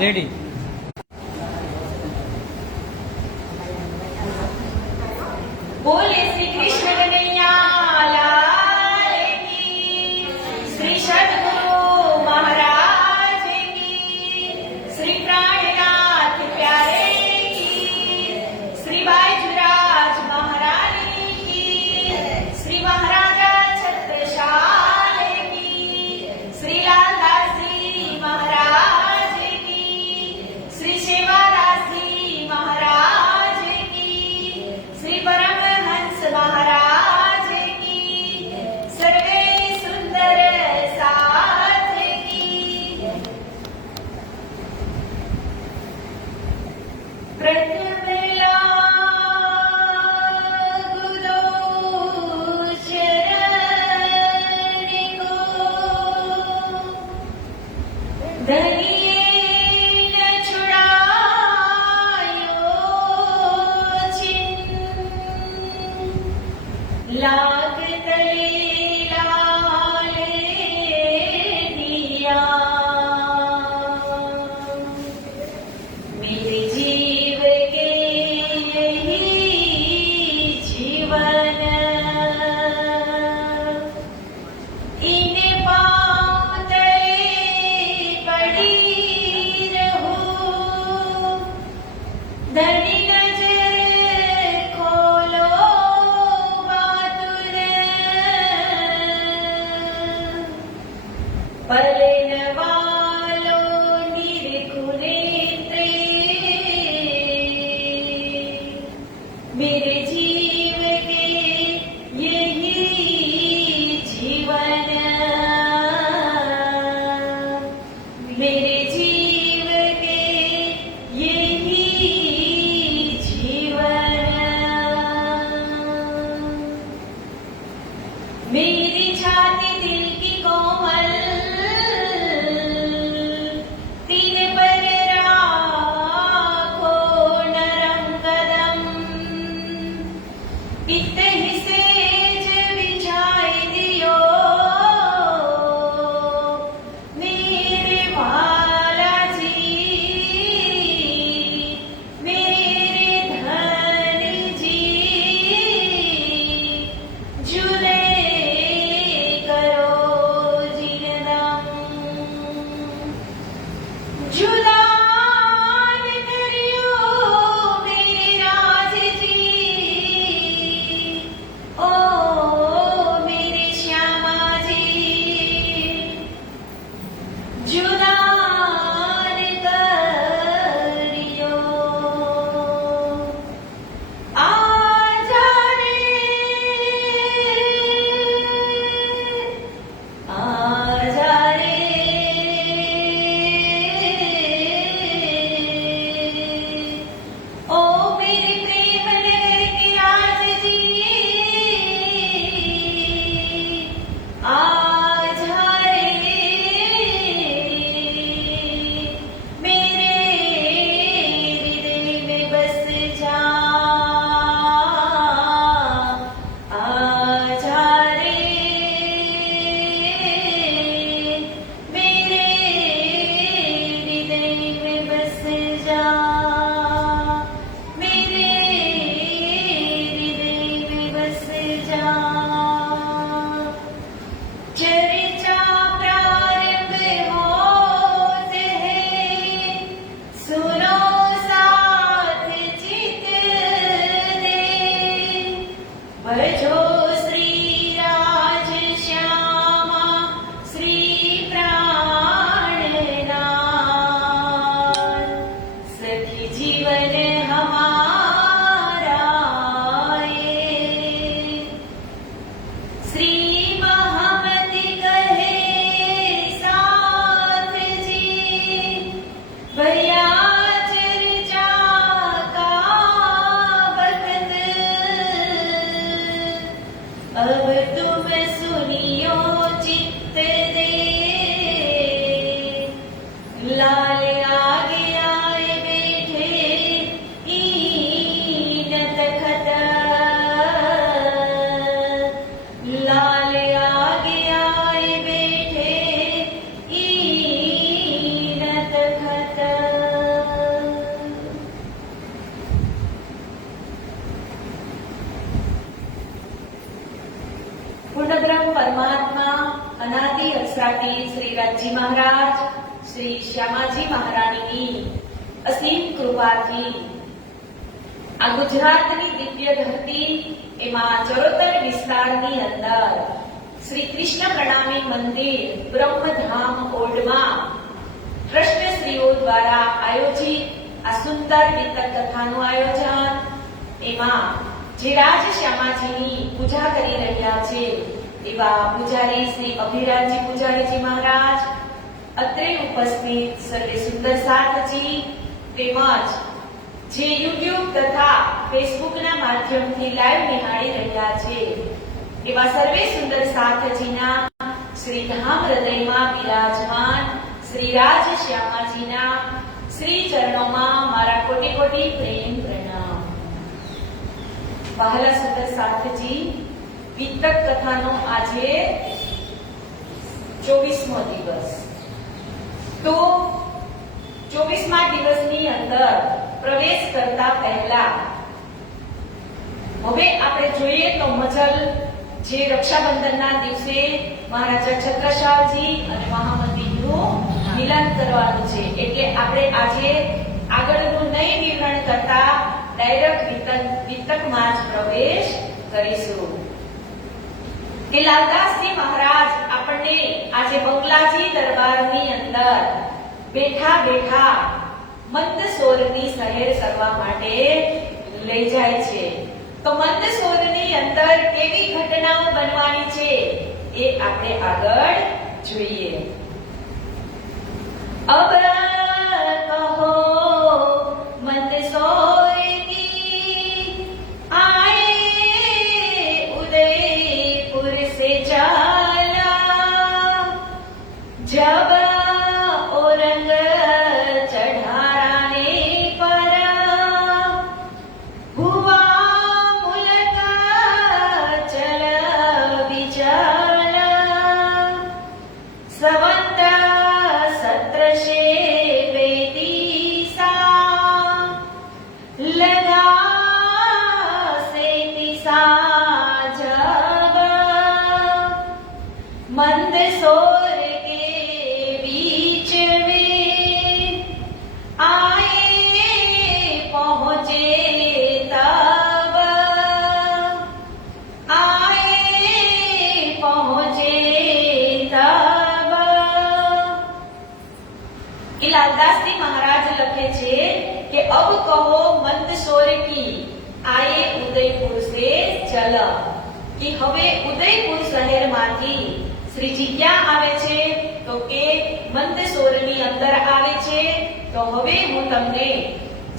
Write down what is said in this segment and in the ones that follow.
Ready. બોલે શ્રી કૃષ્ણ કનૈયા લાલ કી, શ્રી સદગુરુ મહારાજ કી, શ્રી પ્રાણનાથ પ્યારે કી, શ્રી બાજુરાજ મહારાણી કી, શ્રી મહારાજા છત્રસાલ કી, શ્રી લાલદાસજી મહારાજ કી, શ્રી સેવાદાસજી મહારાજ કી, શ્રી परमहंस महाराज की, सर्वे सुंदर साथ की। प्रथम लागू दो चरण को, धनी न छुड़ायो चिन्ह, लाग तले लाले दिया, मेरे जीव के यही जीवन, इन्हें पाँव तले पड़ी रहूं, धनी नजर खोलो पलन वालो निरखुनेत्रे, मेरे जीव के यही जीवन, मेरे जीव के यही जीवन, मेरी छाती दिल की कोमल, तीन पर राखो नरम कदम, पित्त ही सेज बिछाई दियो, मेरे बालाजी, मेरे धन जी, जुले करो जिनदम, जुदान करियो मेरे राज जी, ओ मेरे श्यामा जी, जुदान करियो, आजा रे, आजा रे, ओ मेरे प्रेम नगर के राज जी, आजा रे, मेरे हृदय में बस जा, आजा रे, मेरे हृदय में बस जा, मेरे हृदय में बस जा। चर्चा प्रारंभ होते हैं, सुनो साथ चित दे, भजो श्री राज श्यामा, श्री प्राणनाथ, सखी जीवन हमारा ये, श्री महामति कहे साथ जी, भैया चर्चा का वक्त, अब तुम सुनियो चित्त दे, लाल आगे आए बैठे ईन तखत, लाल आगे आए बैठे ईन तखत। પરમાત્મા અનાદિ અસરાટી શ્રી રાજજી મહારાજ શ્રી શ્યામાજી મહારાણીની અસીમ કૃપાથી આ ગુજરાતની દિવ્ય ધરતી એમાં ચરોતર વિસ્તારની અંદર શ્રી કૃષ્ણ પ્રણામી મંદિર બ્રહ્મધામ ઓલ્ડમાં ટ્રસ્ટશ્રીઓ દ્વારા આયોજિત આ સુંદર વિતક કથાનું આયોજન એમાં જે રાજ શ્યામાજીની પૂજા કરી રહ્યા છે એવા પૂજારી શ્રી અભિરાજજી પૂજારીજી મહારાજ, અત્રે ઉપસ્થિત સર્વે સુંદર સાથજી તેમજ જે યુટ્યુબ તથા ફેસબુકના માધ્યમથી લાઈવ નિહાળી રહ્યા છે એવા સર્વે સુંદર સાથજીના શ્રી ધામ હૃદયમાં બિરાજમાન શ્રી રાજ શ્યામાજીના શ્રી ચરણોમાં મારા કોટી કોટી પ્રેમ પ્રણામ. વહાલા સુંદર સાથજી, વિતક કથાનો આજે 24મો દિવસ. તો 24મા દિવસની અંદર પ્રવેશ કરતા પહેલા હવે આપણે જોઈએ તો મજલ જે રક્ષાબંધનના દિવસે મહારાજા છત્રસાલજી અને મહામંત્રીનું મિલન કરવાનું છે, એટલે આપણે આજે આગળનું નહીં વિવરણ કરતા ડાયરેક્ટ વિતકમાં જ પ્રવેશ કરીશું. કે લાલદાસજી મહારાજ આપણને આજે બંગલાજી દરબારની અંદર બેઠા બેઠા મંદસોરની સહેર કરવા માટે લઈ જાય છે. તો મંદસોરની અંદર કેવી ઘટનાઓ બનવાની છે એ આપણે આગળ જોઈએ. અબ કહો મંદસોર કી આए उदयपुर से चाला जब औरंग चढ़ाने पर हुआ मुलका चल विचाला सवंत सत्र से बेतीसा लगा से तिसा जब मंदसौर के बीच में आए पहुंचे तब લાલદાસજી મહારાજ લખે છે કે અબ કહો મંદસોર કી આए ઉદયપુર સે ચલ, કે હવે ઉદયપુર શહેરમાંથી શ્રીજી ક્યાં આવે છે તો કે મંદસોરની અંદર આવે છે. તો હવે હું તમને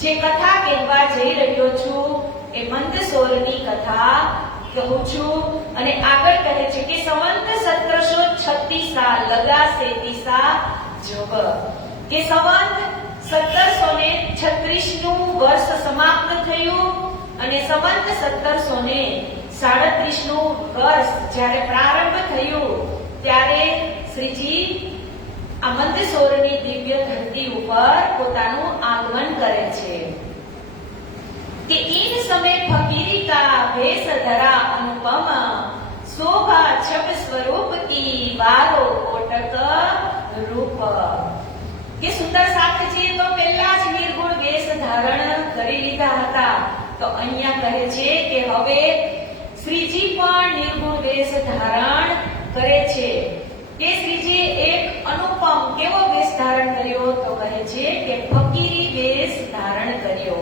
જે કથા કહેવા જઈ રહ્યો છું એ મંદસોરની કથા કહું છું. અને આગળ કહે છે કે સંવંત 1736 લગા સે દિશા જબ, કે સંવંત 1736 નું વર્ષ સમાપ્ત થયું અને સંવંત 1737 નું વર્ષ જ્યારે પ્રારંભ થયું ત્યારે શ્રીજી આ મંદસોરની દિવ્ય ધરતી ઉપર પોતાનું આગમન કરે છે. કે इन समय फकीरी का भेष धरा अनुपम शोभा छप स्वरूप की वारो कोटक रूप, કે સુંદર સાથજીએ તો પહેલા જ નિર્ગુણ વેશ ધારણ કરી લીધા હતા. તો અહીંયા કહે છે કે હવે શ્રીજી પણ નિર્ગુણ વેશ ધારણ કરે છે. કે શ્રીજી એક અનુપમ કેવો વેશ ધારણ કર્યો તો કહે છે કે ફકીરી વેશ ધારણ કર્યો.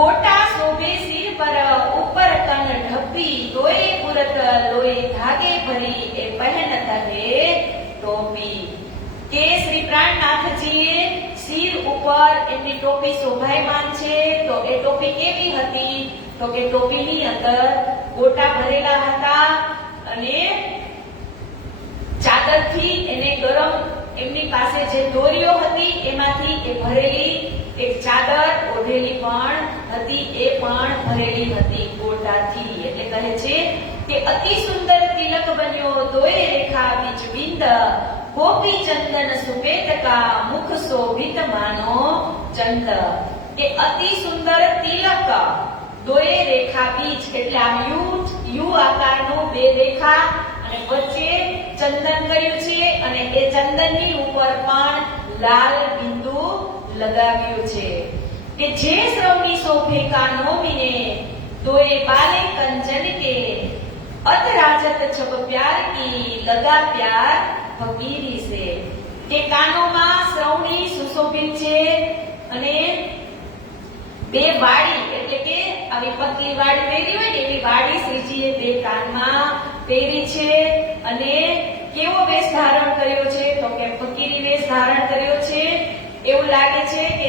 ગોટા શોભે સિર પર ઉપર કન ઢપ્પી તોય પુરત લોય ધાગે ભરી એ પહેનત હે ટોપી, કે શ્રી પ્રાણનાથજીએ સિર ઉપર એમની ટોપી શોભાયમાન છે. તો એ ટોપી કેવી હતી તો કે ટોપીની અંદર ગોટા ભરેલા હતા અને ચાદરથી એને ગરમ એમની પાસે જે દોરીઓ હતી એમાંથી એ ભરેલી એક ચાદર ઓઢેલી પણ હતી, એ પણ ભરેલી હતી ગોટાથી. એટલે કહે છે કે અતિ સુંદર તિલક બન્યો દોય રેખા બીજ બિંદ ગોપી ચંદન સુપેત કા મુખ શોભિત માનો ચંદ, કે અતિ સુંદર તિલક દોય રેખા બીજ એટલે આમ યુ આકારનું બે રેખા અને વચ્ચે ચંદન કર્યું છે અને એ ચંદનની ઉપર પણ લાલ બિંદુ લગાવ્યું છે કે જે શ્રવણી શોભે કાનોમીને તોય બાલે કંચન કે અત રાજત છબ પ્યાર કી લગા પ્યાર ફકીરી સે કે કાનોમાં શ્રવણી સુશોભિત છે અને બે વાડી એટલે કે આવી પતલી વાડી પહેરી હોય ને એવી વાડી શ્રીજીએ બે કાનમાં પહેરી છે અને કેવો વેશ ધારણ કર્યો છે તો કે ફકીરી વેશ ધારણ કર્યો છે એવું લાગે છે કે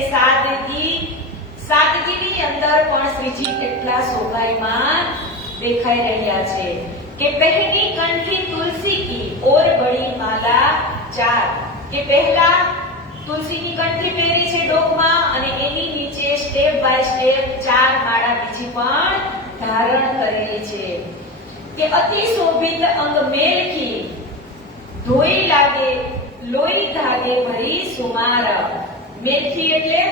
સાદગીની અંદર પણ શ્રીજી કેટલા શોભાયમાન દેખાઈ રહ્યા છે કે પહેલી કંઠી તુલસી કી ઓર બડી માલા ચાર કે પહેલા તુલસીની કંઠી પહેરી છે ડોકમાં અને એની નીચે સ્ટેપ બાય સ્ટેપ ચાર માળા બીજી પણ ધારણ કરેલી છે કે અતિ શોભિત અંગ મેલકી ધોઈ લાગે લોહી ધાગે ભરી સુમાર મેલકી એટલે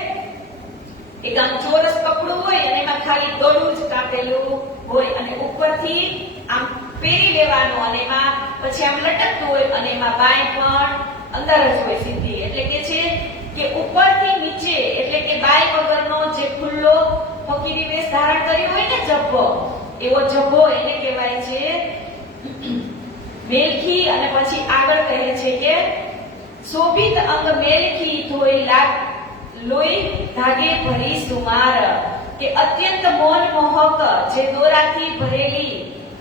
એક આમ ચોરસ કપડું હોય અને એમાં ખાલી ગળું જ કાપેલું હોય અને ઉપરથી આમ પહેરી લેવાનું અને એમાં પછી આમ લટકતું હોય અને એમાં બાય પણ અંદર જ હોય સીધી એટલે કે છે કે ઉપરથી નીચે એટલે કે બાય વગરનો જે ખુલ્લો ફકીરી વેશ ધારણ કર્યો હોય ને જબ્બો એવો જબ્બો એને કહેવાય છે મેલખી અને પછી આગળ કહે છે કે શોભિત અંગ મેલખી ધોઈ લોહી ધાગે ભરી સુમાર કે અત્યંત મોન મોહક જે દોરાથી ભરેલી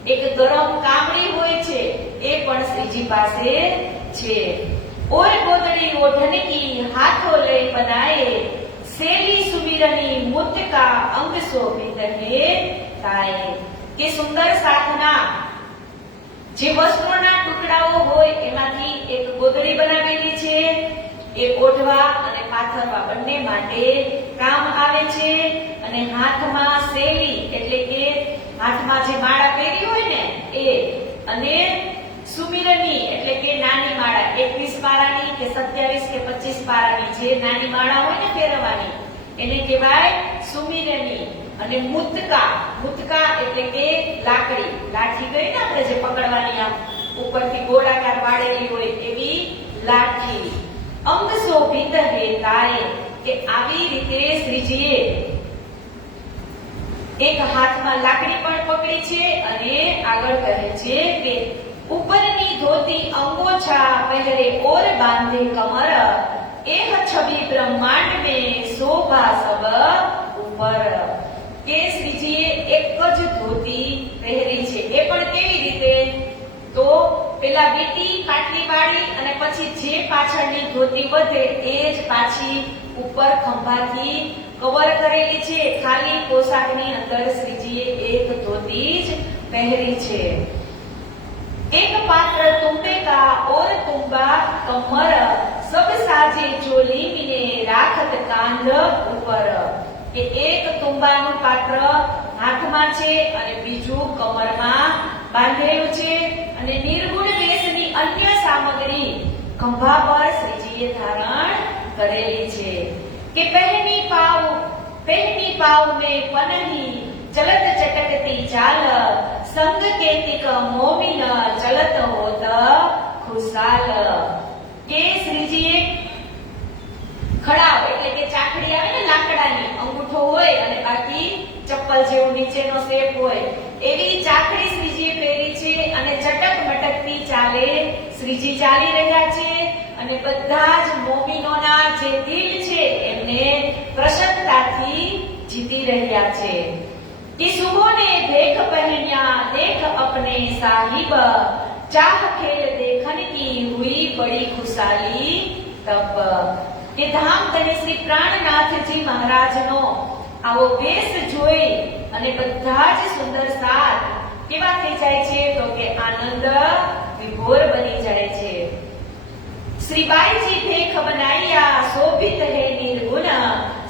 એક ગરમ કામળી હોય છે એ પણ શ્રીજી પાસે છે और गोदड़ी ओढ़न की हाथों ले बनाए सेली सुमिरनी मुत का अंग शोभित है ताए કે સુંદર સાધના જે વસ્ત્રોના ટુકડાઓ હોય એમાંથી એક ગોદડી બનાવેલી છે એ ઓઢવા અને પાથરવા બંને માટે કામ આવે છે અને હાથમાં સેલી એટલે કે હાથમાં જે માળા પહેરી હોય ને એ અને સુમિરની એટલે કે નાની માળા 21 પારાની કે 27 કે 25 પારાની જે નાની માળા હોય ને ફેરવવાની એને કહેવાય સુમિરની અને મુતકા એટલે કે લાકડી લાઠી ગઈ ને આપણે જે પકડવાની આમ ઉપરથી ગોળાકાર વાળેલી હોય એવી લાઠી અંગ શોભિત હે તારે કે આવી રીતે શ્રીજીએ એક હાથમાં લાકડી પણ પકડી છે અને આગળ કહે છે કે ઉપરની ધોતી અંગોછા પહેરે ઓર બાંધે કમર એહ છબી બ્રહ્માંડ में शोभा सब ઉપર કે શ્રીજીએ એક જ ધોતી પહેરી છે એ પણ કેવી રીતે તો પેલા વીટી પાટલી વાળી અને પછી જે પાછળની ધોતી વધે એ જ પાછી ઉપર ખંભાથી કવર કરેલી છે ખાલી પોશાકની અંદર શ્રીજીએ એક ધોતી જ પહેરી છે एक पात्र तुम्बे का और तुम्बा कमर सब साजे चोली मिने राखत कांध ઉપર કે એક તુંબાનું પાત્ર હાથમાં છે અને બીજું કમરમાં બાંધેલું છે અને નિર્ગુણ વેશની અન્ય સામગ્રી ખંભા પર શ્રીજીએ ધારણ કરેલી છે કે પહેની પાવ મે પનહી ચલત ચટકતી ચાલ સંગ કેતિક મોમિન ચલત હોત ખુશાલ કે શ્રીજીએ ખડાવ એટલે કે ચાકડી આવે ને લાકડાની અંગૂઠો હોય અને બાકી ચપ્પલ જેવો નીચેનો શેપ હોય એવી ચાકડી શ્રીજીએ પહેરી છે અને ચટક મટકતી ચાલે શ્રીજી ચાલી રહ્યા છે અને બધા જ મોમિનોના જે દિલ છે એમને પ્રસન્નતાથી જીતી રહ્યા છે कि सुबह ने देख पहनिया देख अपने साहिब चाह खेल देखन की हुई बड़ी खुशाली तब કે ધામ ધણી શ્રી પ્રાણનાથજી મહારાજનો આવો વેશ જોઈ અને બધા જ સુંદર સાથ કેવા થઈ જાય છે તો કે આનંદ વિભોર બની જાય છે શ્રીબાઈજી ભેખ બનાયા શોભિત હે નિર્ગુણ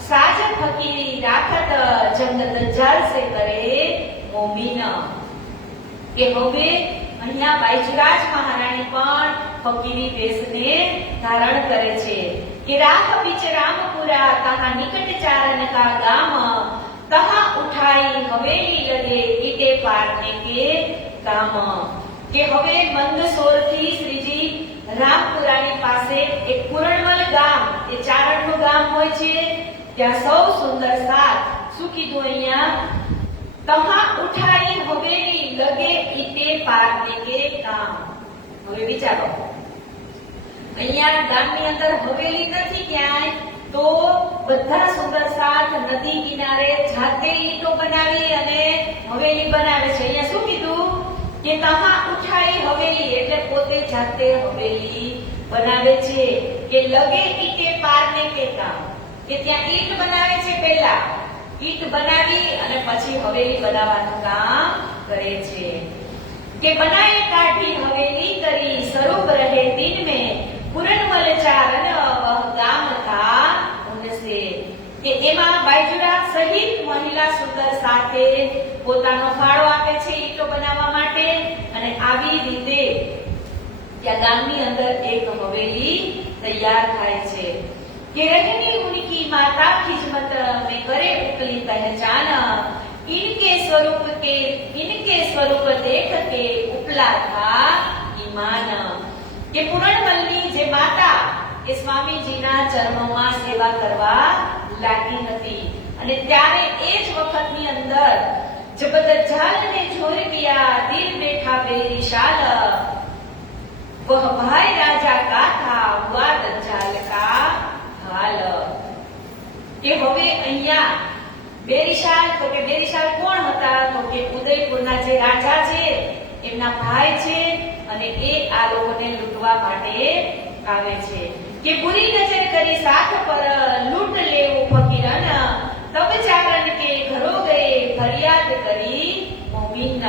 સાજ ફકીરી રાખત જંગ દજ્જાલ સે કરે મોમીન કે હવે અહીંયા બાઈજરાજ મહારાણી પણ ફકીરી વેશને ધારણ કરે છે કે રાહ બીચ રામપુરા તહા નિકટ ચારણ કા ગામ तहाँ उठाई हवेली लगे ईटे पारने के काम। કે હવે મંદસોરથી શ્રીજી રામપુરાની પાસે એક પુરણમલ ગામ, એ ચારણનું ગામ હોય છે, ત્યાં સૌ સુંદર સાથ શું કીધું અહીંયા? તહા ઉઠાઈ હવેલી લગે ઈટે પારને કે કામ. હવે વિચારો, અહીંયા ગામની અંદર હવેલી નથી ક્યાંય, તો બધા સુંદર સાથ નદી કિનારે જાતે ઈંટો બનાવી અને હવેલી બનાવે છે. અહીંયા શું કીધું કે તહા ઉઠાઈ હવેલી, એટલે પોતે જાતે હવેલી બનાવે છે. કે લગે ઈટે પારને કે કામ, કે ત્યાં ઈંટ બનાવે છે, પહેલા ઈંટ બનાવી અને પછી હવેલી બનાવવાનું કામ કરે છે. કે બનાએ કાઢી હવેલી કરી સ્વરૂપ રહે દિન में પુરણમલ ચારણ વહ ગામ था ઉનસે. કે એમાં બાયજુરા સહિત મહિલા સુંદર સાથે પોતાનો ફાળો આપે છે ઈંટો બનાવવા માટે, અને આવી રીતે ત્યાં ગામની અંદર એક હવેલી તૈયાર થાય છે. કે रहनी उनकी माता खिजमत में करे उपली पहचान, इनके स्वरूप देख के उपला था ईमान. કે પુરણમલની જે માતા એ સ્વામીજીના ચરણોમાં સેવા કરવા લાગી હતી, અને ત્યારે એ જ વખતની અંદર જબ દજ્જાલ ને જોર કિયા દિલ બેઠા બેરિશાલ, વહ ભાઈ રાજા કા થા હુઆ દજ્જાલ કા હાલ. કે હવે અહીંયા બેરિશાલ, તો કે બેરિશાલ કોણ હતા? તો કે ઉદયપુરના જે રાજા છે એમના ભાઈ છે, અને એ આ લોકોને લૂંટવા માટે આવે છે. કે બુરી નજર કરી સાથ પર લૂંટ લેવું ફકીરન, તબ ચારણ કે ઘરો ગયે ફરિયાદ કરી મોમીન.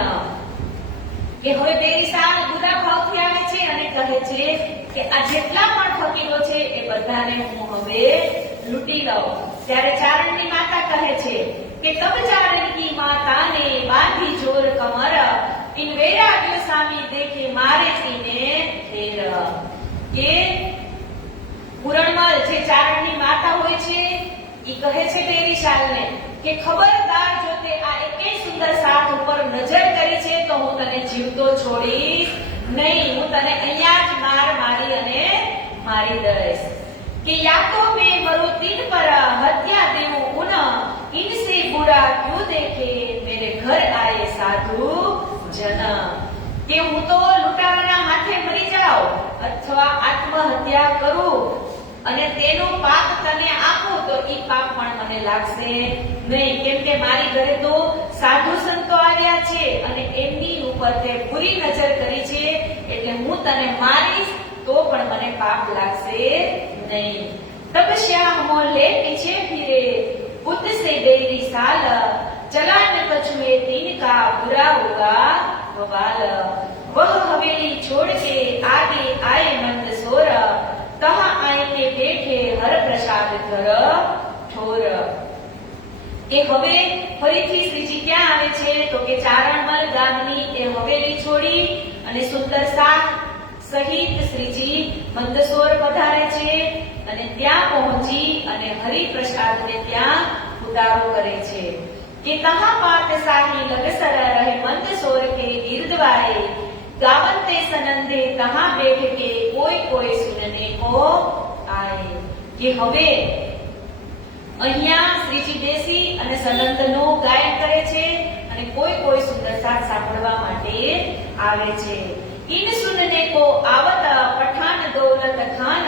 કે હવે બેરિશાલ બુરા ભાવથી આવે છે અને કહે છે કે આ જેટલા પણ ફકીરો છે એ બધાને હું હવે લૂંટી લઉં. ત્યારે ચારણની માતા કહે છે કે તબ ચારણ કી માતાને બાંધી જોર કમર, इन वैराग्य स्वामी देखे मारे सीने ढेर. કે પુરણમલ જે ચારણની માતા હોય છે ઈ કહે છે બેરિશાલને કે ખબરદાર, જો તે આ એકે સુંદર સાથ ઉપર નજર કરી છે તો હું તને જીવતો છોડીશ નહીં, હું તને અહીંયા જ મારી અને મારી દઈશ. કે યા તો મેં મરું તીન પર હત્યા દેવું ઉન, इनसे बुरा क्यों देखे मेरे घर आए साधु जन. કે હું તો લૂંટારાના હાથે મરી જાઉં અથવા આત્મહત્યા કરું અને તેનું પાપ તને આપું તો ઈ પાપ પણ મને લાગશે નહીં, કેમ કે મારી ઘરે તો સાધુ સંતો આવ્યા છે અને એમની ઉપર તે બુરી નજર કરી છે, એટલે હું તને મારીશ તો પણ મને પાપ લાગશે નહીં. તપસ્યા મોલે પીછે ફિરે बुद्ध से बेरिशाल, चला न कछुए दिन का बुरा होगा बवाल. वह हवेली छोड़ के आगे आए मंदसोर, तहाँ आए के बैठे हर प्रसाद कर ठोर. કે હવે ફરીથી શ્રીજી ક્યાં આવે છે? તો કે ચારણમલ ગામની એ હવેલી છોડી અને સુંદર સાથ સહિત શ્રીજી મંદસોર પધારે છે, અને ત્યાં પહોંચી અને હરિપ્રસાદને ત્યાં ઉતારો કરે છે. કે તહા પાતશાહી લગસર રહે મંદસોર કે ગીરદવારે, ગાવંતે સનંદે તહા બેઠ કે કોઈ કોઈ સુનને કો આય. કે હવે અહીંયા શ્રીજી બેસી અને સનંદનું ગાયન કરે છે, અને કોઈ કોઈ સુંદર સાથ સાંભળવા માટે આવે છે. इन सुनने को आवत पठान दौलत खान,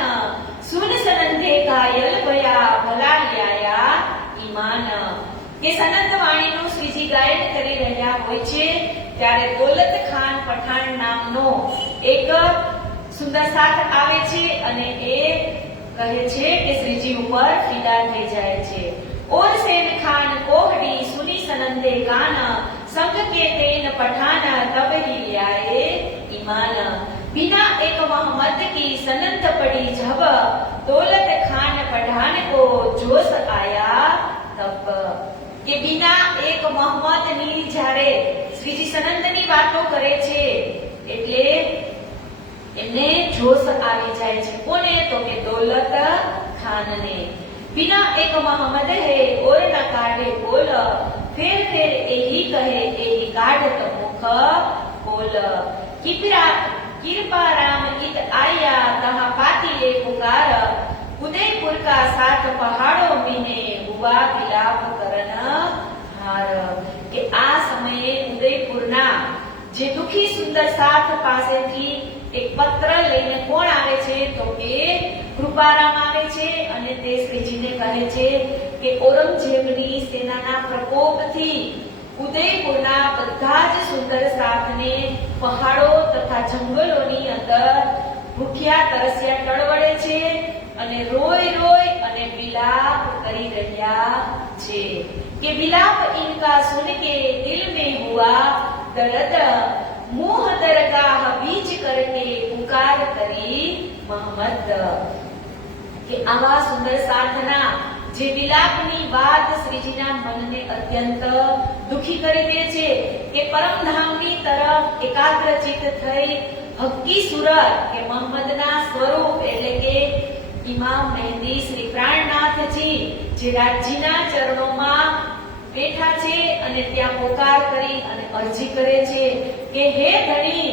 सुन सनंदे घायल भया भला ल्याया ईमान. કે સનંદ વાણીનું શ્રીજી ગાયન કરી રહ્યા હોય છે ત્યારે દૌલત ખાન પઠાણ નામનો એક સુંદર સાથ આવે છે અને એ કહે છે કે શ્રીજી ઉપર ફિદા થઈ જાય છે. ઓર સેન ખાન કોહડી સુની સનંદે ગાન, संग के तेन पठान तब ही ल्याए ईमान. बिना एक मोहम्मद की सनंद पड़ी जब, दौलत खान पठान को जोश आया तब. કે બિના એક મોહમ્મદ ની જ્યારે શ્રીજી સનંદની વાતો કરે છે એટલે એમને જોશ આવી જાય છે. કોને? તો કે દૌલત ખાનને. बिना एक मोहम्मद है और न काढ़े बोल, फेर फेर एही कहे एही काढ़त मुख बोल। कृपा राम इत आया तहा पाती ले पुकार, उदयपुर का साथ पहाड़ों मीने हुआ विलाप करन हार। કે આ સમયે ઉદયપુરના જે દુખી સુંદર સાથ પાસેથી એક પત્ર લઈને કોણ આવે છે તો કે કૃપારામ આવે છે અને તે શ્રીજીને કહે છે કે ઔરંગઝેબની સેનાના પ્રકોપથી ઉદયપુરના બધા જ સુંદર સાથને પહાડો તથા જંગલોની અંદર ભૂખ્યા તરસ્યા ટળવળે છે અને રોય રોય અને વિલાપ કરી રહ્યા છે કે વિલાપ ઇનકા સુન કે દિલ में हुआ दर्द, मुंह दरगाह बीच करके पुकार करी मोहम्मद। કે આવા સુંદર સાધના જે વિલાપની વાત શ્રીજીના મનને અત્યંત દુખી કરી દે છે કે પરમધામની તરફ એકાગ્રચિત થઈ હક્કી સુરત કે મોહમ્મદના સ્વરૂપ એટલે કે ઇમામ મહેદી શ્રી પ્રાણનાથજી જે રાજજીના ચરણોમાં બેઠા છે અને ત્યાં પોકાર કરી અને અરજી કરે છે કે હે ધણી,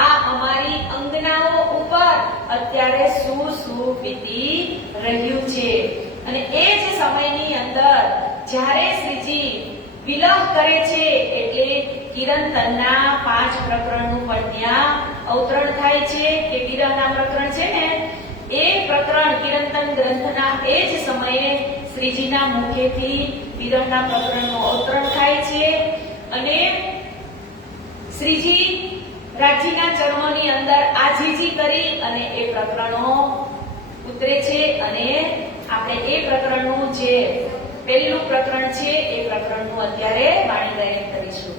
આ અમારી અંગનાઓ ઉપર અત્યારે શું વીતી રહ્યું છે। અને એ જ સમયની અંદર જ્યારે શ્રીજી વિલહ કરે છે એટલે કિરંતનના 5 પ્રકરણનું પણ ત્યાં અવતરણ થાય છે કે વિરહના પ્રકરણ છે ને એ પ્રકરણ કિરંતન ગ્રંથના એ જ સમયે શ્રીજીના મુખેથી વિરહના પ્રકરણનું અવતરણ થાય છે અને શ્રીજી રાજજીના ચરણોની અંદર આજીજી કરી અને એ પ્રકરણો ઉતરે છે અને આપણે એ પ્રકરણનું જે પહેલું પ્રકરણ છે એ પ્રકરણનું અત્યારે વાણી ગાયન કરીશું।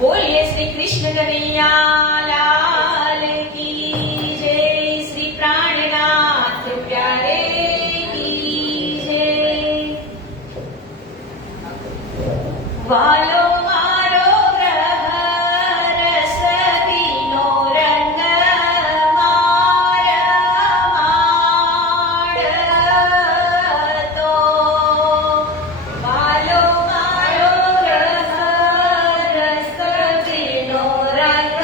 બોલીએ શ્રી કૃષ્ણ કનૈયા લાલ કી જય, શ્રી પ્રાણનાથ પ્યારે કી જય। વાલો મારો ગ્રહ રસ પીનો રંગ માર તો, વાલો મારો ગ્રહ રસ પીનો રંગ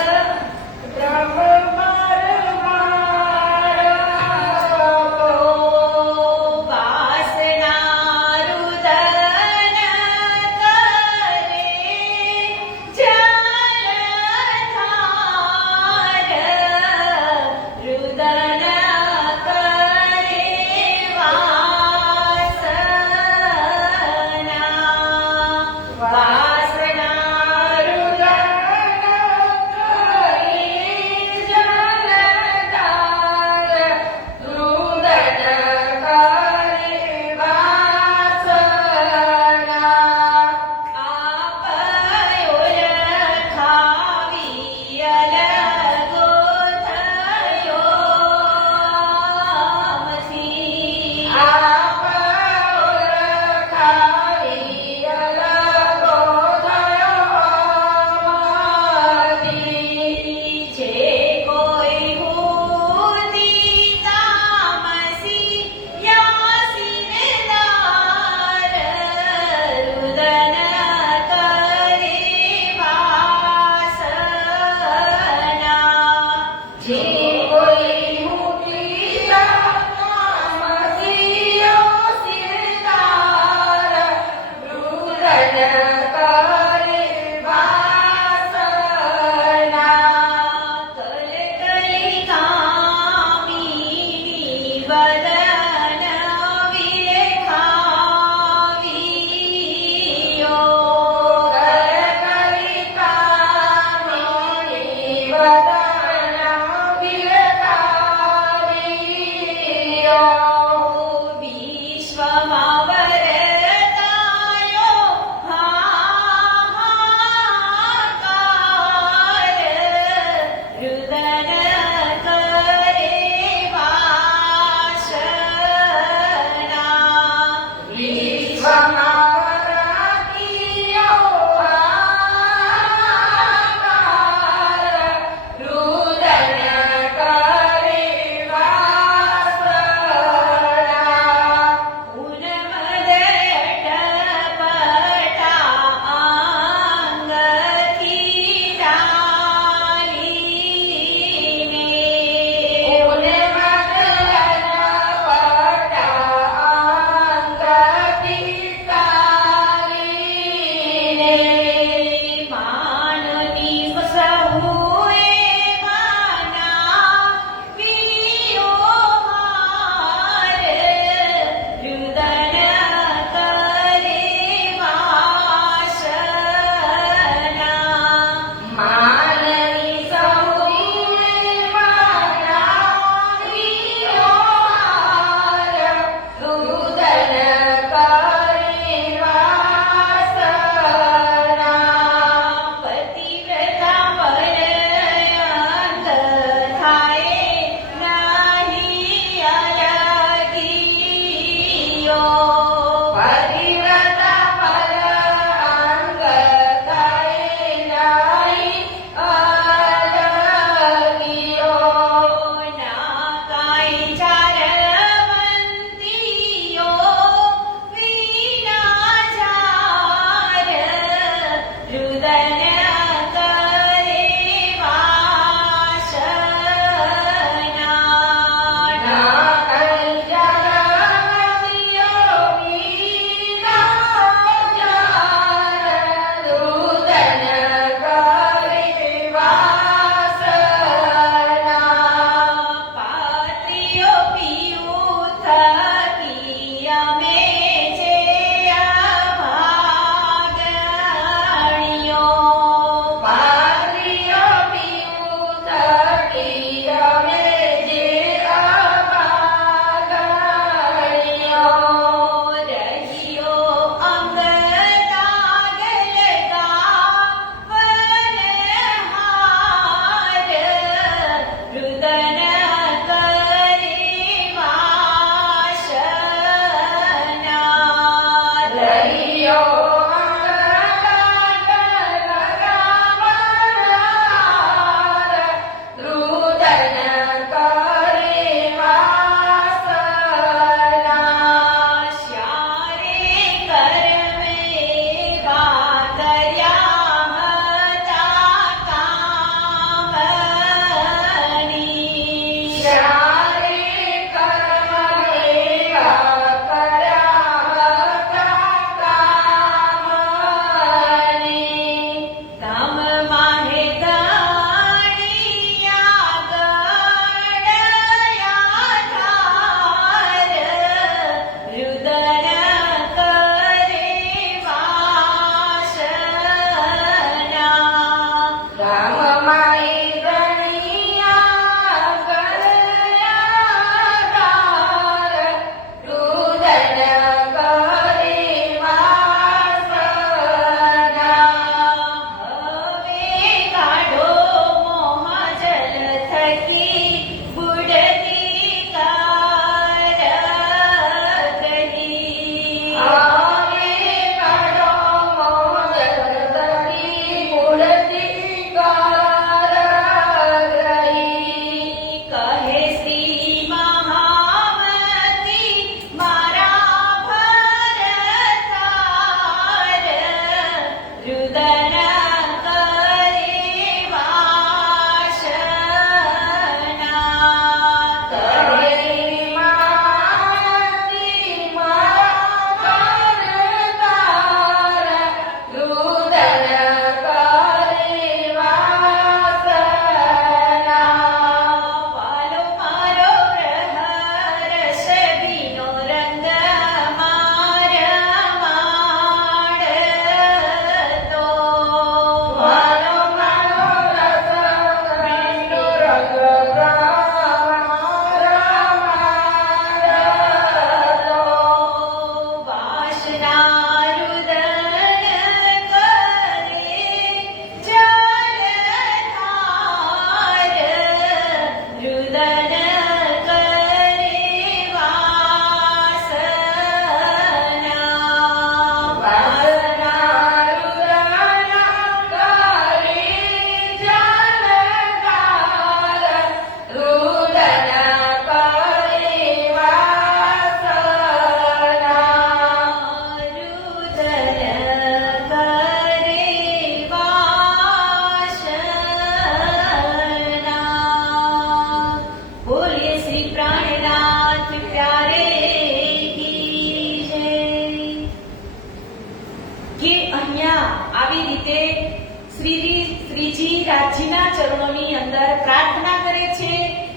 ચરણોની અંદર પ્રાર્થના કરે છે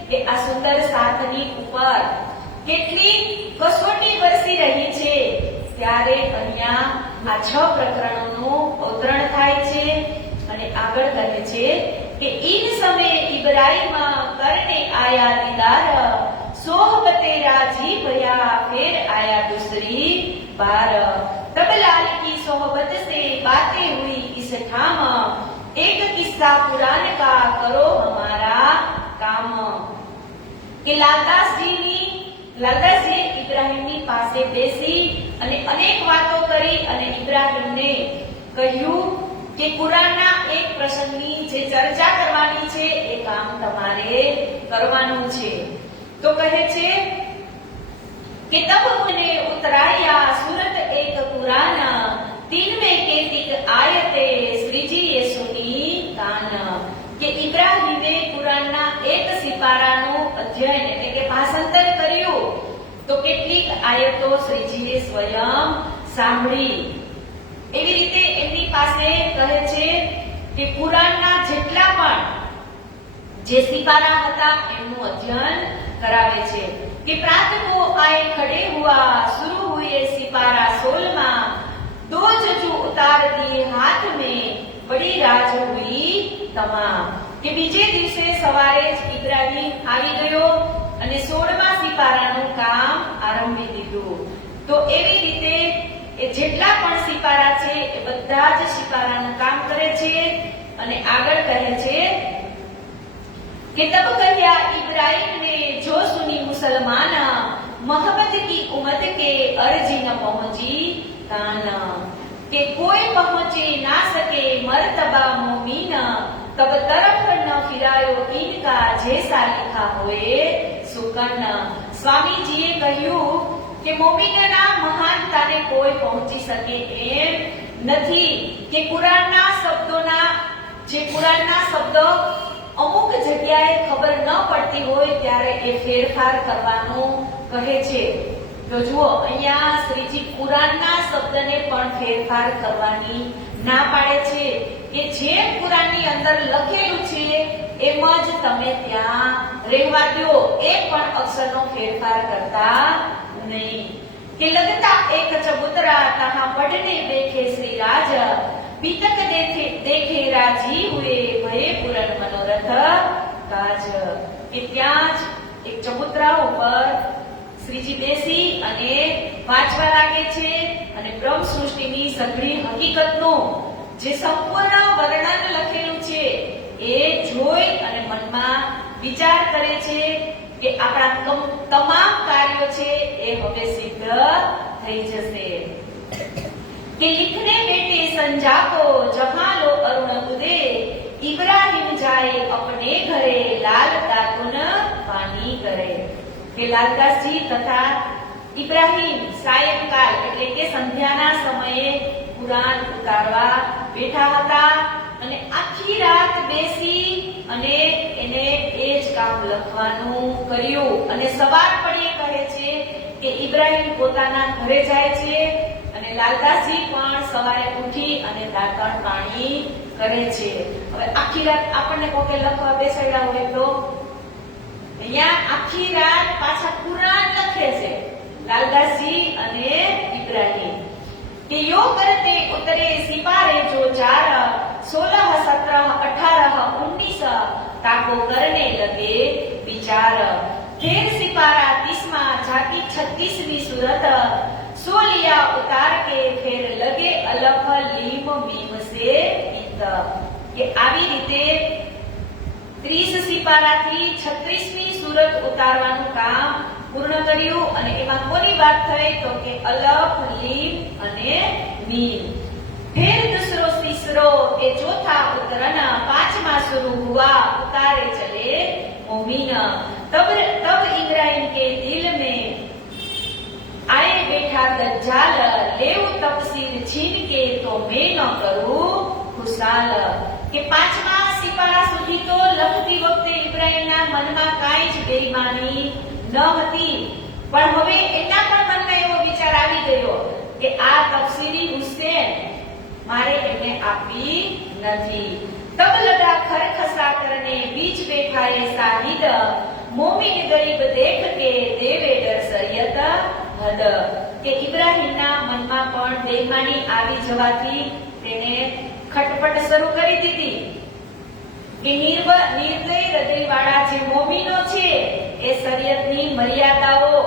કે આ સુંદર સાથની ઉપર કેટલી કસોટી વરસી રહી છે, ત્યારે અહીંયા આ 6 પ્રકરણોનું અવતરણ થાય છે અને આગળ કહે છે કે इन समय इब्राहिम करने आया दीदार, सोहबते राजी भया फिर आया दूसरी बार, तब लाल की सोहबत से बातें हुई इस ठाम, एक किस्सा पुराण का करो हमारा काम। કે લાલદાસજી ઇબ્રાહીમની પાસે બેસી અને અનેક વાતો કરી અને ઇબ્રાહીમને કહ્યું કે કુરાનના એક પ્રસંગની જે ચર્ચા કરવાની છે એ કામ તમારે કરવાનું છે। તો કહે છે કે તબ મને ઉતરાયા સુરત એક કુરાન, 3 में केतिक आयते श्रीजीए सुनी कान। કે ઇબ્રાહીમે કુરાનના એક સિપારાનું અધ્યયન એટલે કે ભાષાંતર કર્યું તો કેટલીક આયતો શ્રીજીએ સ્વયં સાંભળી। એવી રીતે એમની પાસે કહે છે કે કુરાનના જેટલા પણ જે સિપારા હતા એમનું અધ્યયન करावे छे कि प्रात को आए खड़े हुआ शुरू हुए सिपारा 16 दो जजू उतार दिए हाथ में बड़ी राज हुई तमाम। કે બીજે દિવસે સવારે જ ઇબ્રાહીમ આવી ગયો અને 16મા સિપારાનું કામ આરંભી દીધું। તો એવી રીતે એ જેટલા પણ સિપારા છે એ બધા જ સિપારાનું કામ કરે છે અને આગળ કહે છે कि तब कहिया इब्राहिम ने जो सुनी मुसलमान, मोहब्बत की उम्मत के अर्जी न पहुंची कान। के कोई पहुंचे ना सके मर्तबा मोमीन, तब तरफ न फिरायो इनका जैसा लिखा हुए सुकन। स्वामी जीए કહ્યું કે મોમીનના મહાનતાને કોઈ પહોંચી શકે એમ નથી કે કુરાનના શબ્દોના જે કુરાનના શબ્દો અમુક જગ્યાએ ખબર ન પડતી હોય ત્યારે એ ફેરફાર કરવાનું કહે છે। તો જુઓ અહીંયા શ્રીજી કુરાનના શબ્દને પણ ફેરફાર કરવાની ના પાડે છે કે જે કુરાનની અંદર લખેલું છે એમ જ તમે ત્યાં રહેવા દો, એક પણ અક્ષરનો ફેરફાર કરતા નહીં। કે લગતા એક ચબૂતરા તહાં પઢને દેખે શ્રી રાજ, पीतक देखे राजी हुए भये पूरण मनोरथ काज। કે ત્યાં જ એક ચબૂતરા ઉપર શ્રીજી બેસી અને વાંચવા લાગે છે અને બ્રહ્મ સૃષ્ટિની સઘળી હકીકતનું જે સંપૂર્ણ વર્ણન લખેલું છે એ જોઈ અને મનમાં વિચાર કરે છે કે આપણા તમામ કાર્યો છે એ હવે સિદ્ધ થઈ જશે। कि लिखने बेटे संजा को जहां लो अरुण उदे, इब्राहिम जाए अपने घरे लाल दातुन पानी करे। કે લાલદાસજી તથા ઇબ્રાહિમ સાયંકાળ એટલે કે સંધ્યાના સમયે કુરાન ઉતારવા બેઠા હતા અને આખી રાત બેસી અને એને એ જ કામ લખવાનું કર્યું અને સવાર પડીએ કહે છે કે ઇબ્રાહિમ પોતાના ઘરે જાય છે અને લાલદાસજી પણ સવારે ઉઠી અને દાંતણ પાણી કરે છે। હવે આખી રાત આપણને કોકે લખવા બેસાડ્યા હોય તો અહીંયા આખી રાત પાછા કુરાન લખે છે લાલદાસજી અને ઇબ્રાહિમ। કે यो करते उतरे सिपारे जो 4, 16, 17, 18, 19 ताको करने लगे विचार। फिर सिपारा 30 जाती 36वीं सूरत, सो लिया उतार के फिर लगे अलफ लीम मीम से इत। કે આવી રીતે 30 સિપારાથી 36મી સૂરત ઉતારવાનું કામ પૂર્ણ કર્યું અને એમાં કોની વાત થઈ તો કે અલફ લીમ અને મીમ। फिर दूसरो तीसरो के चौथा उतरन, 5वां शुरू हुआ उतारे चले मोमीन। तब इब्राहिम के दिल में आए बैठा दज्जाल, लेव तफसीर छीन के तो मैं न करूं खुशाल। કે 5મા સિપારા સુધી તો લખતી વખતે ઇબ્રાહિમના મનમાં કાંઈ જ બેઈમાની ન હતી, પણ હવે એના પણ મનમાં એવો વિચાર આવી ગયો કે આ તફસીરી હુસેન મારે એમને આપવી નથી। तब लगा खरखसा करने बीच बैठा ये साहिद मोमिन गरीब देख के देवे डर सरियत हद કે ઇબ્રાહીમના મનમાં પણ બેઈમાની આવી જવાથી તેને ખટપટ શરૂ કરી દીધી કે નિર્દય હૃદયવાળા જે મોમીનો છે એ શરીયતની મર્યાદાઓ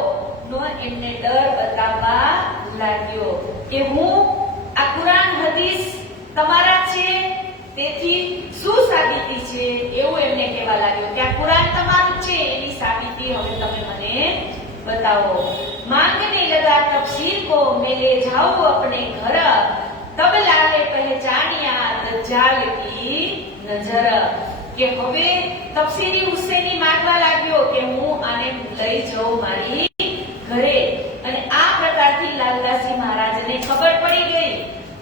નો એમને ડર બતાવવા લાગ્યો કે હું આ કુરાન હદીસ તમારા છે તેથી શું સાબિતી છે એવું એમને કહેવા લાગ્યો કે આ કુરાન તમારું છે એની સાબિતી હવે તમે મને बताओ। मांगने लगा तफसीर को मैं ले जाऊं अपने घर तब लाले पहचानिया दज्जाल की नजर કે હવે તફસીરી હુસૈની માંગવા લાગ્યો કે હું આને લઈ જાઉં મારી ઘરે અને આ પ્રકારથી લાલદાસજી મહારાજને ખબર પડી ગઈ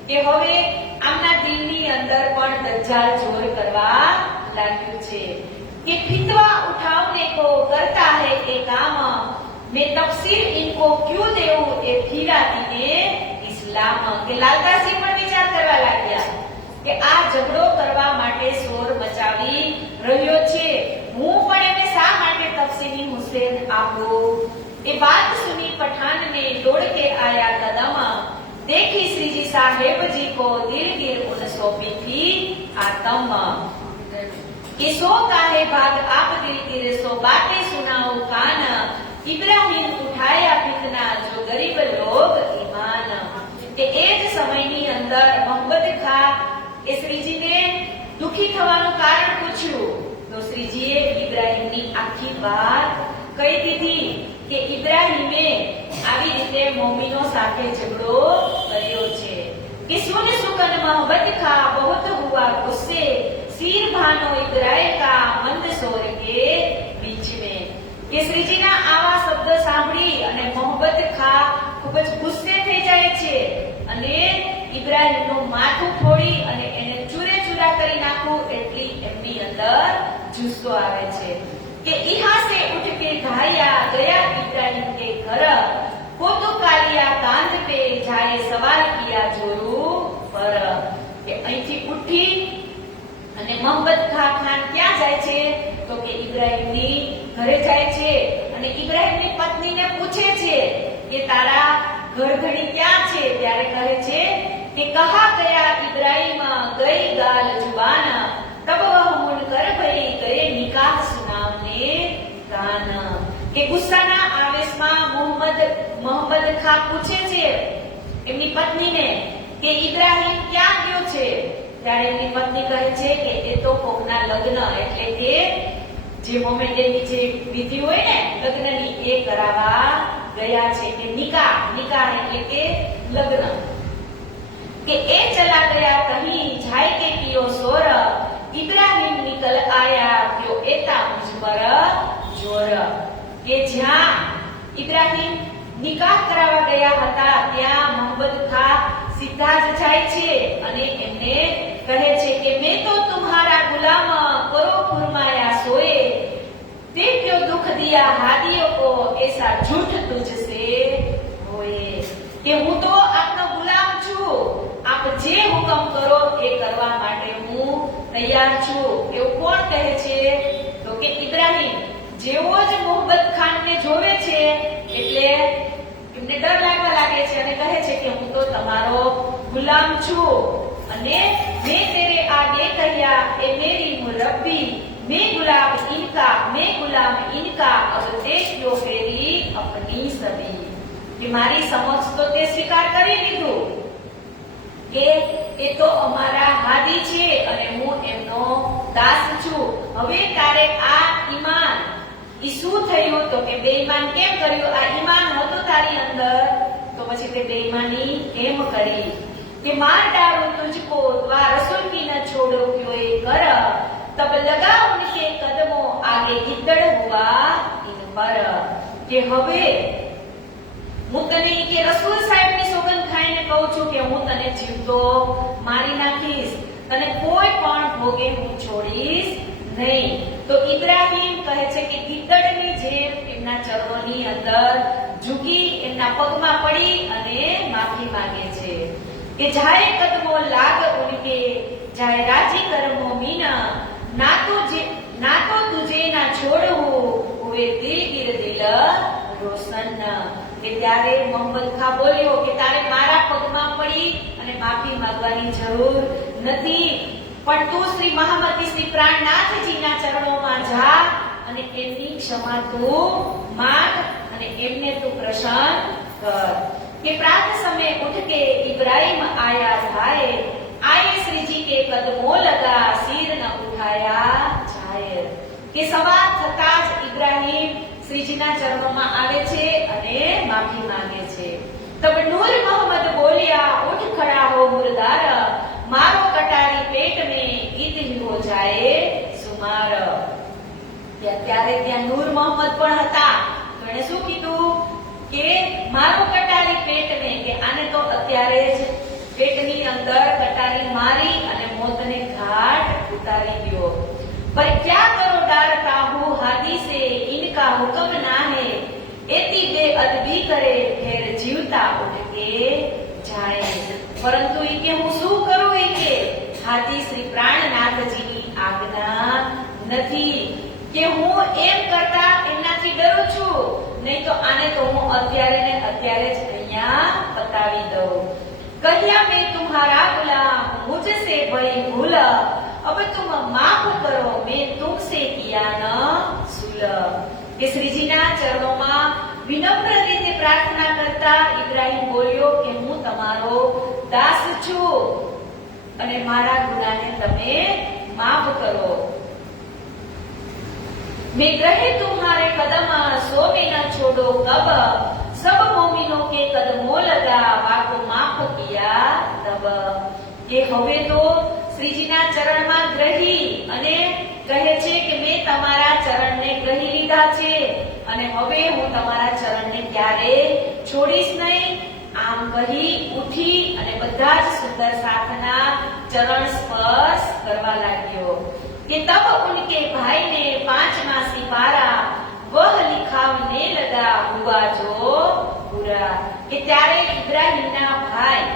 કે હવે આમના દિલની અંદર પણ દજ્જાલ જોર કરવા લાગ્યું છે કે ફિતવા ઉઠાવને કો કરતા હૈ એ કામ मैं तफसीर इनको क्यों देऊं એ ફિરાતીને ઇસ્લામ કે લાલદાસજી પણ વિચાર કરવા લાગ્યા કે આ ઝઘડો કરવા માટે શોર મચાવી રહ્યો છે હું પણ એને શા માટે તફસીરી હુસૈન આપું એ વાત સુની પઠાન ને દોડ કે આયા કદમ देखी श्री जी साहेब जी को दिल गिर उन सौंपी थी आतम कि सो काहे भाग आप दिल गिर सो बातें सुनाओ कान इब्राहिम उठाया फितना जो गरीब लोग ईमान કે એ જ સમયની અંદર મોહમ્મદ ખાં એ શ્રીજીને દુખી થવાનું કારણ પૂછ્યું તો શ્રીજીએ ઇબ્રાહિમની આખી વાત કહી દીધી કે ઇબ્રાહિમે આવી રીતે મોમિનો સાથે ઝઘડો કર્યો છે કે સુન સુકન મોહમ્મદ ખાં બહુત હુઆ ગુસ્સે सिर भानो इब्राहिम का मंद सोर के बीच में કે શ્રીજીના આવા શબ્દ સાંભળી અને મોહમ્મદ ખાં ખૂબ જ ગુસ્સે થઈ જાય છે અને ઇબ્રાહિમનું માથું ફોડી અને એને ચૂરે ચૂરા કરી નાખવું એટલી એમની અંદર જુસ્સો આવે છે કે ઈહા સે ઉઠ કે ઘાયા ગયા ઇબ્રાહિમ કે ઘર કોતુકાલિયા કાંધ પે જાય સવાલ કિયા જોરું પર કે અહીંથી ઉઠી અને મોહમ્મદ ખાન ક્યાં જાય છે તો કે ઇબ્રાહિમની ઘરે જાય છે અને ઇબ્રાહિમની પત્નીને પૂછે છે કે તારા ઘરધણી ક્યાં છે ત્યારે કહે છે કે કહા ગયા ઇબ્રાહિમ ગઈ ગાલ જુબાન તબ વહ મુનકર ભઈ ગયે નિકાહ સુનાવને કાન કે ગુસ્સાના આવેશમાં મોહમ્મદ ખાન પૂછે છે એમની પત્નીને કે ઇબ્રાહિમ ક્યાં ગયો છે ત્યારે એમની પત્ની કહે છે કે એ તો કોકના લગ્ન એટલે કે જે મોમેન્ટની જે વિધિ હોય ને લગ્નની એ કરાવવા ગયા છે કે નિકાહ એટલે કે લગ્ન કે એ ચલા ગયા કહી જાય કે કિયો સોર ઇબ્રાહિમ નિકલ આયા ક્યો એતા મુझ પર જોર કે જ્યાં ઇબ્રાહિમ નિકાહ કરાવવા ગયા હતા ત્યાં મોહમ્મદ ખાન સીધા જ જાય છે અને એમને કહે છે કે मैं तो तुम्हारा गुलाम करो फरमाया सोए ते क्यों दुख दिया हादियों को ऐसा झूठ तुझसे होए કે હું તો આપનો ગુલામ છું આપ જે હુકમ કરો એ કરવા માટે હું તૈયાર છું એવું કોણ કહે છે તો કે ઇબ્રાહિમ જેવો જ મોહમ્મદ ખાનને જોવે છે એટલે એમને ડર લાગવા લાગે છે અને કહે છે કે હું તો તમારો ગુલામ છું અને मैं तेरे आगे कहिया ए मेरी मुरब्बी मैं गुलाम इनका अब देखो फेरी अपनी सभी કે મારી સમક્ષ તો તે સ્વીકાર કરી લીધું કે એ તો અમારા હાદી છે અને હું એમનો દાસ છું હવે તારે આ ઈમાન ઈ શું થયું તો કે બેઈમાન કેમ કર્યું આ ઈમાન હતું તારી અંદર તો પછી તે બેઈમાની કેમ કરી कि मार डालूं तुझको द्वार रसूल की न छोड़ो क्यों ये कर तब लगा उनके कदमों आगे गिद्दड़ हुआ इन पर કે હવે હું તને કે રસૂલ સાહેબની સોગંદ ખાઈને કહું છું કે હું તને જીવતો મારી નાખીશ તને કોઈ પણ ભોગે હું છોડીશ નહીં તો ઇબ્રાહિમ કહે છે કે ગિદ્દડની જેમ એમના ચરણોની અંદર ઝૂકી એમના પગમાં પડી અને માફી માંગે છે कि जाए कदमों लाग उनके, जाए राजी कर्मों मीना, ना तो तुझे ना छोड़ूं, हुए दिल गिर दिल रोशन. કે ત્યારે મોહમ્મદ ખાં બોલ્યો કે તારે મારા પગમાં પડી અને માફી માંગવાની જરૂર નથી, પણ તું શ્રી મહામતી શ્રી પ્રાણનાથજીના ચરણોમાં જા અને એમની ક્ષમા તું માંગ અને એમને તું પ્રસન્ન કર. કે પ્રાત સમય ઉઠ કે ઇબ્રાહિમ આયા થાય, આયે શ્રીજી કે કદમો લગા સિર ન ઉઠાયા જાય. કે સવાર થતા જ ઇબ્રાહિમ શ્રીજીના ચરણોમાં આવે છે અને માફી માંગે છે. તબ નૂર મોહમ્મદ બોલ્યા, ઉઠ ખડા હો મુર્દાર, મારો કટારી પેટ में गीत ही हो जाए सुमार. ત્યારે ત્યાં નૂર મોહમ્મદ પણ હતા. તો એને શું કીધું કે મારો કટારી પેટ में, કે આને તો અત્યારે જ પેટની અંદર કટારી મારી અને મોતને ઘાટ ઉતારી ગયો. पर क्या करो डरता हूँ हादी से, इनका हुक्म ना है, एती बेअदबी करे फिर जीवता उठ के जाए. परंतु ઈ કે હું શું કરું, ઈ કે હાથી શ્રી પ્રાણનાથજીની આજ્ઞા નથી, કે હું એમ કરતા એમનાથી ડરું છું, નહીં તો આને તો હું અત્યારે ને અત્યારે જ અહીંયા પતાવી દઉં. કહ્યા મેં તુમ્હારા ગુલામ, મુझसे भई भूल, अब तुम माफ करो, मैं तुमसे किया न सुल. કે શ્રીજીના ચરણોમાં વિનમ્ર રીતે પ્રાર્થના કરતા ઇબ્રાહિમ બોલ્યો કે હું તમારો દાસ છું અને મારા ગુનાને તમે માફ કરો. मैं रहे तुम्हारे कदम, सो में न छोड़ो कब, सब मोमिनों के कदमों लगा, वाको माफ किया तब. કે હવે તો શ્રીજીના ચરણમાં ગ્રહી અને કહે છે કે મેં તમારા ચરણને ગ્રહી લીધા છે અને હવે હું તમારા ચરણને ક્યારે છોડીશ નહીં. આમ કહી ઉઠી અને બધા જ સુંદર સાથના ચરણ સ્પર્શ કરવા લાગ્યો. કે તબ ઉનકે ભાઈ ને 5વાं સિપારા, વહ લિખાવને લગા હુઆ જો પૂરા. કે ત્યારે ઇબ્રાહિમના ભાઈ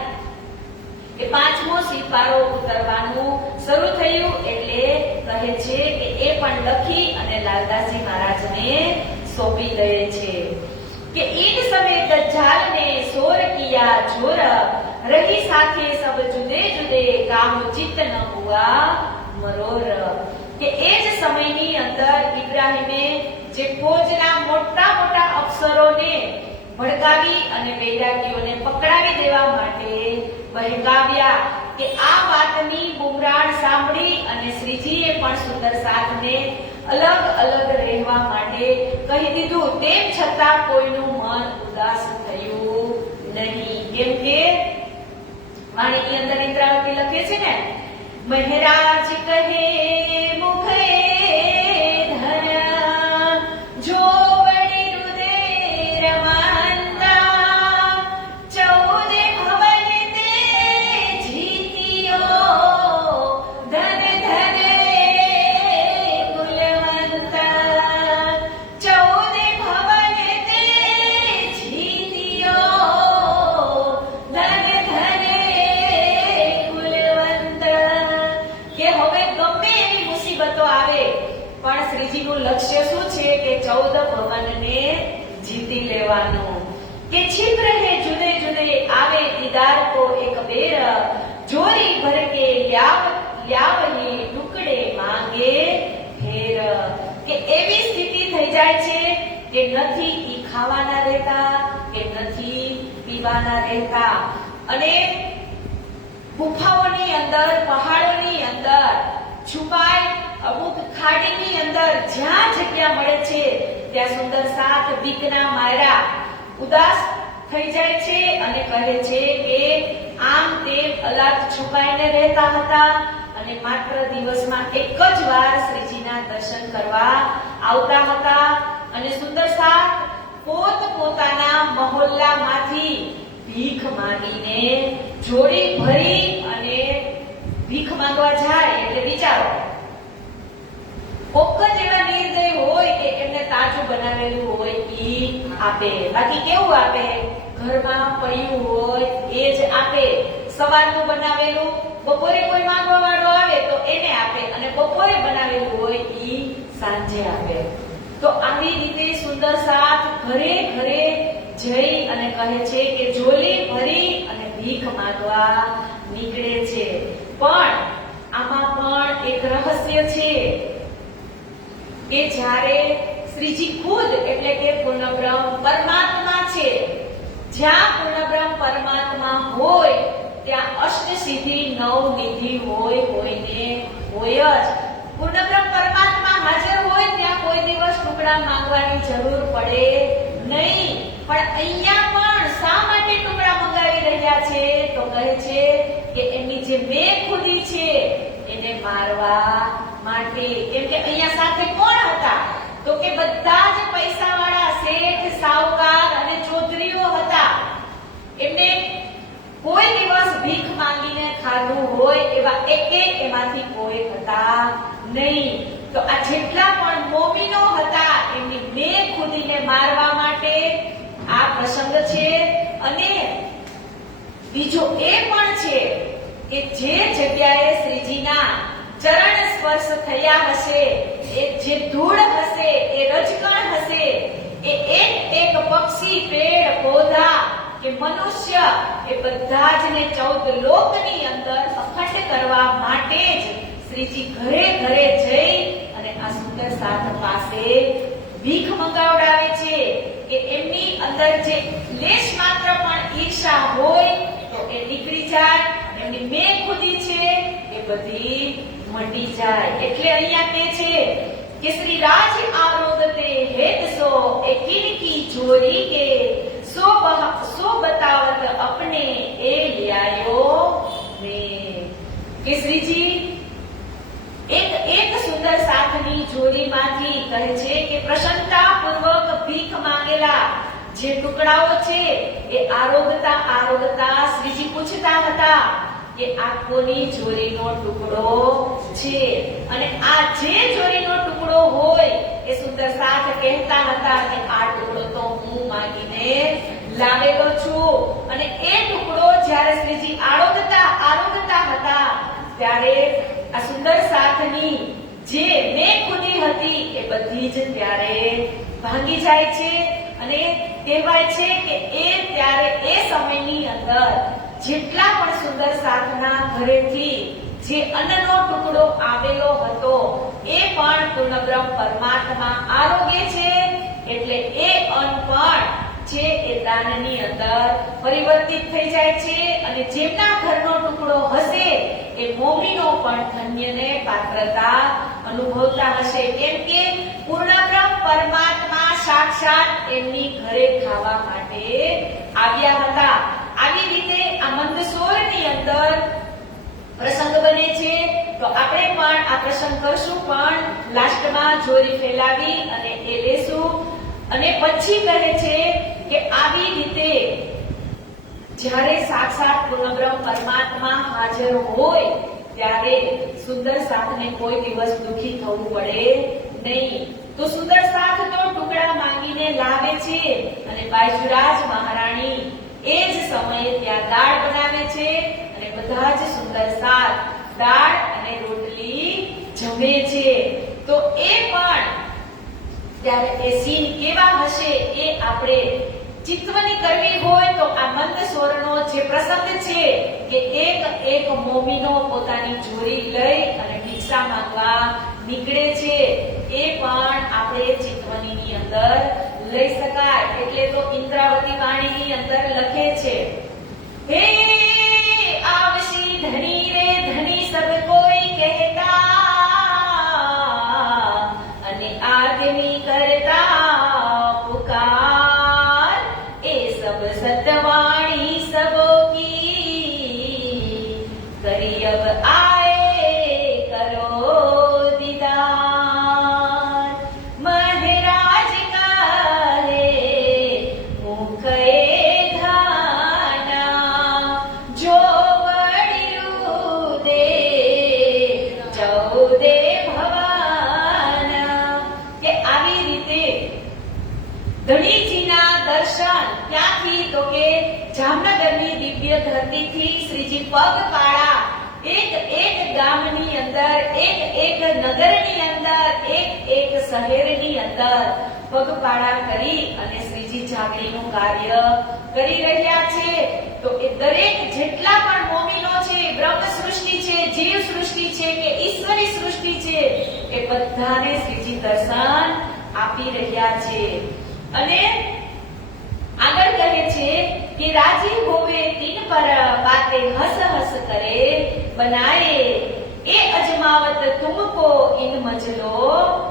કે 5મો સિપારો ઉતરવાનું શરૂ થયું, એટલે કહે છે કે એ પણ લખી અને લાલદાસજી મહારાજને સોંપી દે છે. કે ઈન સમય દજ્જાલ ને સોર કિયા જોર, રહી સાથે સબ જુદે જુદે, કામ ચિત્ત ન હુઆ મરોર. કે એ જ સમયની અંદર ઇબ્રાહિમે જે ફોજના મોટા મોટા અફસરોને ભડકાવી અને વૈરાગીઓને પકડાવી દેવા માટે બહેકાવ્યા. કે આ વાતની બુમરાણ સાંભળી અને શ્રીજીએ પણ સુંદર સાથને અલગ અલગ રહેવા માટે કહી દીધું. તેમ છતાં કોઈનું મન ઉદાસ થયું નહીં, કેમ કે વાણીની અંદર ઇન્દ્રાવતી લખે છે ને, મહેરાજ કહે મુખે ધન, જો વડી રુદિર માનતા, ચૌદે ભવન તે જીત્યો, ધન ધન કુલવંતા, ચૌદે ભવન તે જીત્યો, ધન ધન કુલવંતા. કે હવે ગમે એવી મુસીબતો આવે પણ શ્રીજીનું લક્ષ્ય શું છે કે 14 ભવનને જીતી લેવાનું. કે छिप रहे जुदे जुदे आवे दीदार को एक बेर, जोरी भर के ल्यावही टुकड़े માંગે ફેર. કે એવી સ્થિતિ થઈ જાય છે કે નથી ઈ ખાવાના રહેતા કે નથી પીવાના રહેતા, અને ગુફાઓની અંદર, પહાડોની અંદર છુપાય, અમુક ખાડીની અંદર જ્યાં જગ્યા મળે છે ત્યાં સુંદર સાથ બીકના માર્યા ઉદાસ થઈ જાય છે અને કહે છે કે આમ તેમ અલગ છુપાઈને રહેતા હતા અને માત્ર દિવસમાં એક જ વાર શ્રીજીના દર્શન કરવા આવતા હતા. અને સુંદર સાથ પોતાના મહોલ્લામાંથી ભીખ માંગીને જોડી ભરી અને ભીખ માંગવા જાય. એટલે વિચારો, કોક જ એવા નિર્દય હોય કે એમને તાજું બનાવેલું હોય ઈ આપે, બાકી કેવું આપે? ઘરમાં પડ્યું હોય એ જ આપે. સવારનું બનાવેલું બપોરે કોઈ માંગવા વાળો આવે તો એને આપે અને બપોરે બનાવેલું હોય ઈ સાંજે આપે. તો આવી રીતે સુંદર સાથ ઘરે ઘરે જઈ અને કહે છે કે ઝોલી ભરી અને ભીખ માંગવા નીકળે છે. પણ આમાં પણ એક રહસ્ય છે કે જ્યારે શ્રીજી ખુદ એટલે કે પૂર્ણબ્રહ્મ પરમાત્મા છે, જ્યાં પૂર્ણબ્રહ્મ પરમાત્મા હોય ત્યાં અષ્ટસિદ્ધિ નવનિધિ હોય ને હોય જ. પૂર્ણબ્રહ્મ પરમાત્મા હાજર હોય ત્યાં કોઈ દિવસ ટુકડા માંગવાની જરૂર પડે નહીં. પણ અહીંયા પણ શા માટે ટુકડા મંગાવી રહ્યા છે? તો કહે છે કે એમની જે બેખુદી છે એને મારવા માટે. કેમ કે અહીંયા સાથે કોણ હતા? તો કે બધા જ પૈસાવાળા શેઠ, સાહુકાર અને ચૌધરીઓ હતા. એમને કોઈ દિવસ ભીખ માંગીને ખાધું હોય એવા એમાંથી કોઈ હતા નહીં. તો આ જેટલા પણ મોમીનો હતા એમની બેખુદીને મારવા માટે આ પ્રસંગ છે. અને બીજો એ પણ છે કે જે જગ્યાએ શ્રીજીના ચરણ સ્પર્શ થયા હશે, એ જે ધૂળ હશે, એ રજકણ હશે, એ એક પક્ષી, પેડ, પૌધા કે મનુષ્ય એ બધા જ ને 14 લોકની અંદર અખંડ કરવા માટે જ શ્રીજી ઘરે ઘરે જઈ અને આ સુંદર સાથ પાસે ભીખ મંગાવડાવે છે કે એમની અંદર જે લેશ માત્ર પણ ઈર્ષા હોય તો એ નીકળી જાય, એમની બેખુદી છે એ બધી મટી જાય. એટલે અહીંયા કહે છે કે શ્રી રાજ આરોગતે હેત સો એ કિનકી ચોરી કે સો બતાવત અપને એ લ્યાયો મેં. કે શ્રીજી એક સુંદર સાથની જોડીમાંથી કહે છે કે પ્રસન્નતા પૂર્વક ભીખ માંગેલા જે ટુકડાઓ છે એ આરોગતા શ્રીજી પૂછતા હતા કે આ કોની જોડીનો ટુકડો છે? અને આ જે જોડીનો ટુકડો હોય એ સુંદર સાથ કહેતા હતા કે આ ટુકડો તો હું માંગીને લાવેલો છું. અને એ ટુકડો જ્યારે શ્રીજી આરોગતા હતા ત્યારે આ સુંદર સાથની જે બેખુદી હતી એ બધી જ ત્યારે ભાંગી જાય છે. અને કહેવાય છે કે એ સમયની અંદર જેટલા પણ સુંદર સાથના ઘરેથી જે અન્નનો ટુકડો આવેલો હતો એ પણ પૂર્ણબ્રહ્મ પરમાત્મા આરોગ્ય છે. એટલે એ અન્ન પણ છે એ દાનની અંદર પરિવર્તિત થઈ જાય છે. અને જેમના ઘરનો ટુકડો હશે એ મોમીનો પણ ધન્યને પાત્રતા અનુભવતા હશે. કેમ કે પૂર્ણબ્રહ્મ પરમાત્મા સાક્ષાત એમની ઘરે ખાવા માટે આવ્યા હતા. આવી રીતે આ મંદસોરની અંદર પ્રસંગ બને છે. તો આપણે પણ આ પ્રસંગ કરશું, પણ લાસ્ટમાં જોરી ફેલાવી અને એ લેશું. અને પછી કહે છે કે આવી રીતે જ્યારે સાક્ષાત પૂર્ણબ્રહ્મ પરમાત્મા હાજર હોય ત્યારે સુંદર સાથને કોઈ દિવસ દુખી થવું પડે નહીં. તો સુંદર સાથ તો ટુકડા માંગીને લાવે છે અને બાજુરાજ મહારાણી એ જ સમયે ત્યાં દાળ બનાવે છે અને બધા જ સુંદર સાથ દાળ અને રોટલી જમે છે. તો એ પણ ત્યારે એ સીન કેવા હશે એ આપણે ચિત્તવની કરવી હોય તો આ મંદસોરનો જે પ્રસંગ છે કે એક મોમીનો પોતાની જોડી લઈ અને ભિક્ષા માંગવા નીકળે છે, એ પણ આપણે ચિત્તવનીની અંદર લઈ શકાય. એટલે તો ઇન્દ્રાવતી વાણીની અંદર લખે છે, હે આવશી ધણી રે ધણી સબ કોઈ કહેતા અને આદમી કરતા પુકાર એ સબ સતવાણી સબો કી કરી અબ આए करो दीदार मधराज का है मुखे धाना जो वड़ियु ધણીજીના દર્શન ક્યાંથી તો કે જામનગરની દિવ્ય ધરતીથી શ્રીજી પગપાળા એક ગામની અંદર એક નગરની અંદર એક શહેરની અંદર પગપાળા કરી અને શ્રીજી જાગણીનું કાર્ય કરી રહ્યા છે. તો એ દરેક જેટલા પણ મોમીનો છે, બ્રહ્મ સૃષ્ટિ છે, જીવ સૃષ્ટિ છે કે ઈશ્વરી સૃષ્ટિ છે, એ બધાને શ્રીજી દર્શન આપી રહ્યા છે. અને આગળ કહે છે कि राजी होवे तीन पर बातें हंस हंस करे बनाए ए अजमावत तुमको इन मंजिलो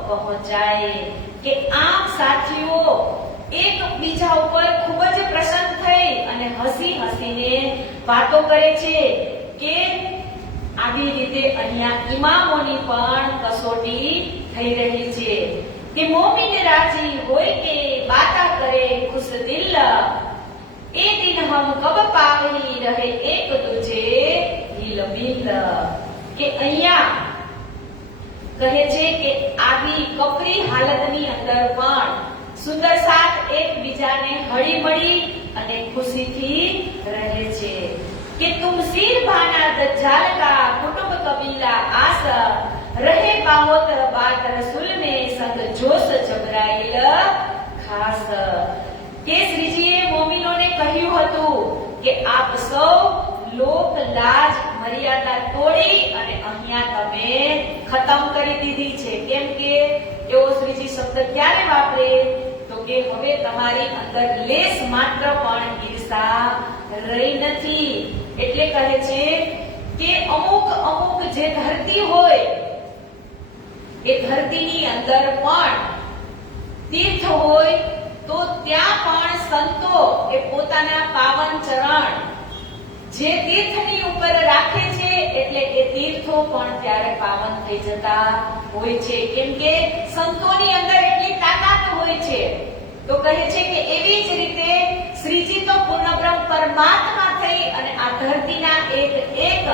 पहुंचाए. કે આમ સાથીઓ એક બીજા ઉપર ખૂબ જ પ્રસન્ન થઈ અને હસી હસીને વાતો કરે છે કે આવી રીતે અહીંયા ઇમામોની પણ કસોટી થઈ રહી છે કે મોમિન રાજી હોય કે બાતા કરે ખુશ દિલ એ દિન હમ કબ પાવી રહે એક દૂજે દિલ મિલ. કે અહીંયા કહે છે કે આવી કપરી હાલતની અંદર પણ સુંદર સાથ એકબીજાને હળી મળી અને ખુશીથી રહે છે. કે તુમ સિર ભાના દજ્જાલ કા કુટુંબ કબીલા આસ રહે બાહોત બાત રસૂલ में संग जोश जबराइल खास. કે શ્રીજીએ મોમિનોને કહ્યું હતું કે આપ સૌ લોક લાજ મર્યાદા તોડી અને અહીંયા તમે ખતમ કરી દીધી છે. કેમ કે એવો શ્રીજી શબ્દ ક્યારે વાપરે તો કે હવે તમારી અંદર લેસ માત્ર પણ ઈર્ષા રહી નથી. એટલે કહે છે કે અમુક જે ધરતી હોય એ ધરતીની અંદર પણ તીર્થ હોય તો ત્યાં પણ સંતો એ પોતાના પાવન ચરણ જે તીર્થની ઉપર રાખે છે એટલે એ તીર્થો પણ ત્યારે પાવન થઈ જતા હોય છે. કેમ કે સંતોની અંદર એટલી તાકાત હોય છે. તો કહે છે કે એવી જ રીતે શ્રીજી તો પૂર્ણ બ્રહ્મ પરમાત્મા થઈ અને આ ધરતીના એક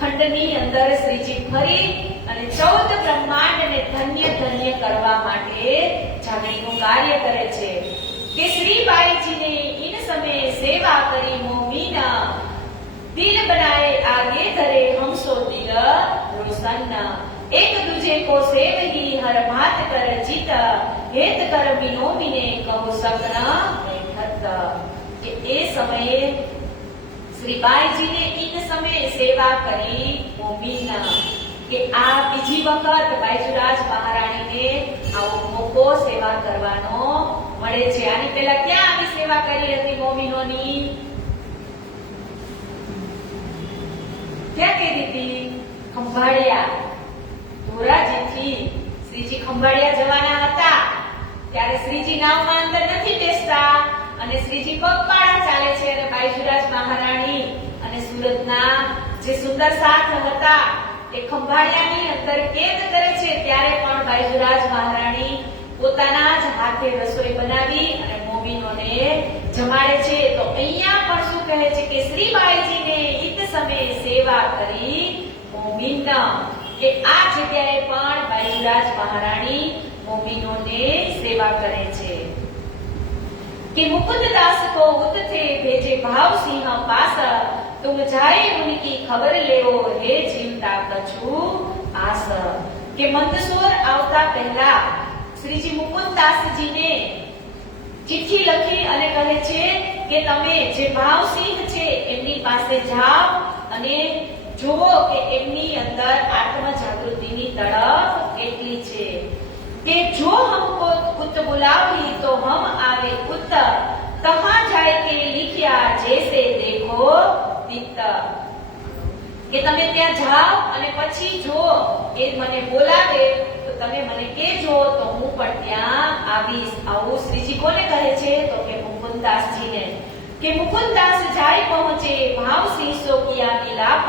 ખંડની અંદર શ્રીજી ફરી અને 14 બ્રહ્માંડને ધન્ય કરવા માટે જાગણીનું કાર્ય કરે છે. કે શ્રીબાઈજીને इन समय सेवा करी मोमीना दिल बनाए आगे धरे हमसो दिल रोशन. एक दूजे को सेव ही हर मात कर जीत हेत कर मिनो मिने कहो सगना बैठत. કે એ સમયે શ્રીબાઈજીને इन समय सेवा करी मोमीना કે આ બીજી વખત બાઈજુરાજ મહારાણીને આવો મોકો સેવા કરવાનો મળે છે. આની પહેલા ક્યાં આવી સેવા કરી હતી મોમિનોની? ક્યાં કરી હતી? ખંભાળિયા. ધોરાજીથી શ્રીજી ખંભાળિયા જવાના હતા ત્યારે શ્રીજી નાવમાં અંદર નથી બેસતા અને શ્રીજી પગપાળા ચાલે છે અને બાઈજુરાજ મહારાણી અને સુરતના જે સુંદર સાથ હતા એ ખંભાળિયાની અંદર કેદ કરે છે. ત્યારે પણ બાઈજુરાજ મહારાણી પોતાના જ હાથે રસોઈ બનાવી અને મોમીનોને જમાડે છે. તો અહીંયા પણ શું કહે છે કે શ્રીબાઈજીને ઈત સમયે સેવા કરી મોમીન. કે આ જગ્યાએ પણ બાઈજુરાજ મહારાણી મોમીનોને સેવા કરે છે. કે મુકુંદ દાસ को उत थे भेजे भाव सिंह पास तुम जाए उनकी खबर लेओ हे जीवता कछु आस. કે મંદસોર આવતા પહેલા શ્રીજી મુકુંદદાસજીને ચિઠ્ઠી લખી અને કહે છે કે તમે જે ભાવસિંહ છે એમની પાસે જાઓ અને જુઓ કે એમની અંદર આત્મ જાગૃતિની તડપ કેટલી છે. કે જો हमको उत बुलावी तो हम आवे उत कहां जाए के लिखिया जैसे देखो तित. કે તમે ત્યાં જાઓ અને પછી જો એ મને બોલાવે તો તમે મને કહેજો તો હું પણ ત્યાં આવીશ. આવું શ્રીજી કોને કહે છે તો કે મુકુંદદાસજીને. કે મુકુંદદાસ જાય પહોંચે ભાવ સિંસો કિયા મિલાપ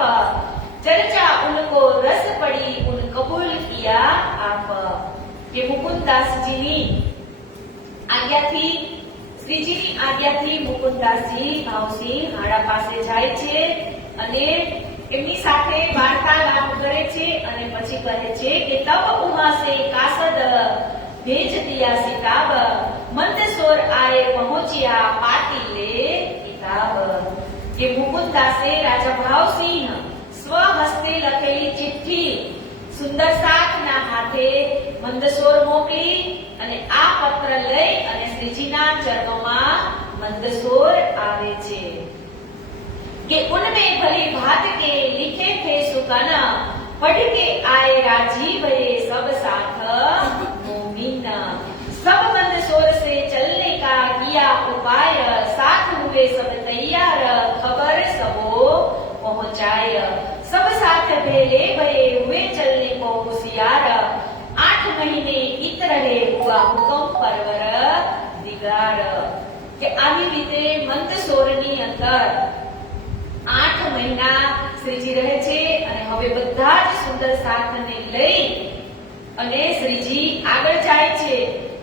चर्चा उनको रस पड़ी उन कबूल किया आप. કે મુકુંદદાસજીની આજ્ઞાથી શ્રીજીની આજ્ઞાથી મુકુંદદાસજી ભાવસિંહ હાડા પાસે જાય છે અને એમની સાથે વાર્તાલાપ કરે છે અને પછી કહે છે કે તબ ઉહા સે કાસદ भेज दिया सिताब मंदसौर आए पहुंचिया पाटिले किताब। કે મુકુંદાસે રાજા ભાવસિંહ સ્વહસ્તે લખેલી ચિઠ્ઠી સુંદર સાથના હાથે મંદસોર મોકલી અને આ પત્ર લઈ અને શ્રીજીના ચરણોમાં મંદસોર આવે છે કે उनमें भली भात के लिखे थे सुकन पढ़ के आए राजीव ये सब साथ मोमिन। सब मंदसोर से चलने का किया उपाय साथ हुए सब तैयार खबर सबो पहुंचाय। सब साथ भेले भये हुए चलने को होशियार 8 महीने इत रहे हुआ हुकम परवर दिगार। કે આવી રીતે મંદસોરની અંદર 8 મહિના શ્રીજી રહે છે અને હવે બધા જ સુંદર સાથને લઈ અને શ્રીજી આગળ જાય છે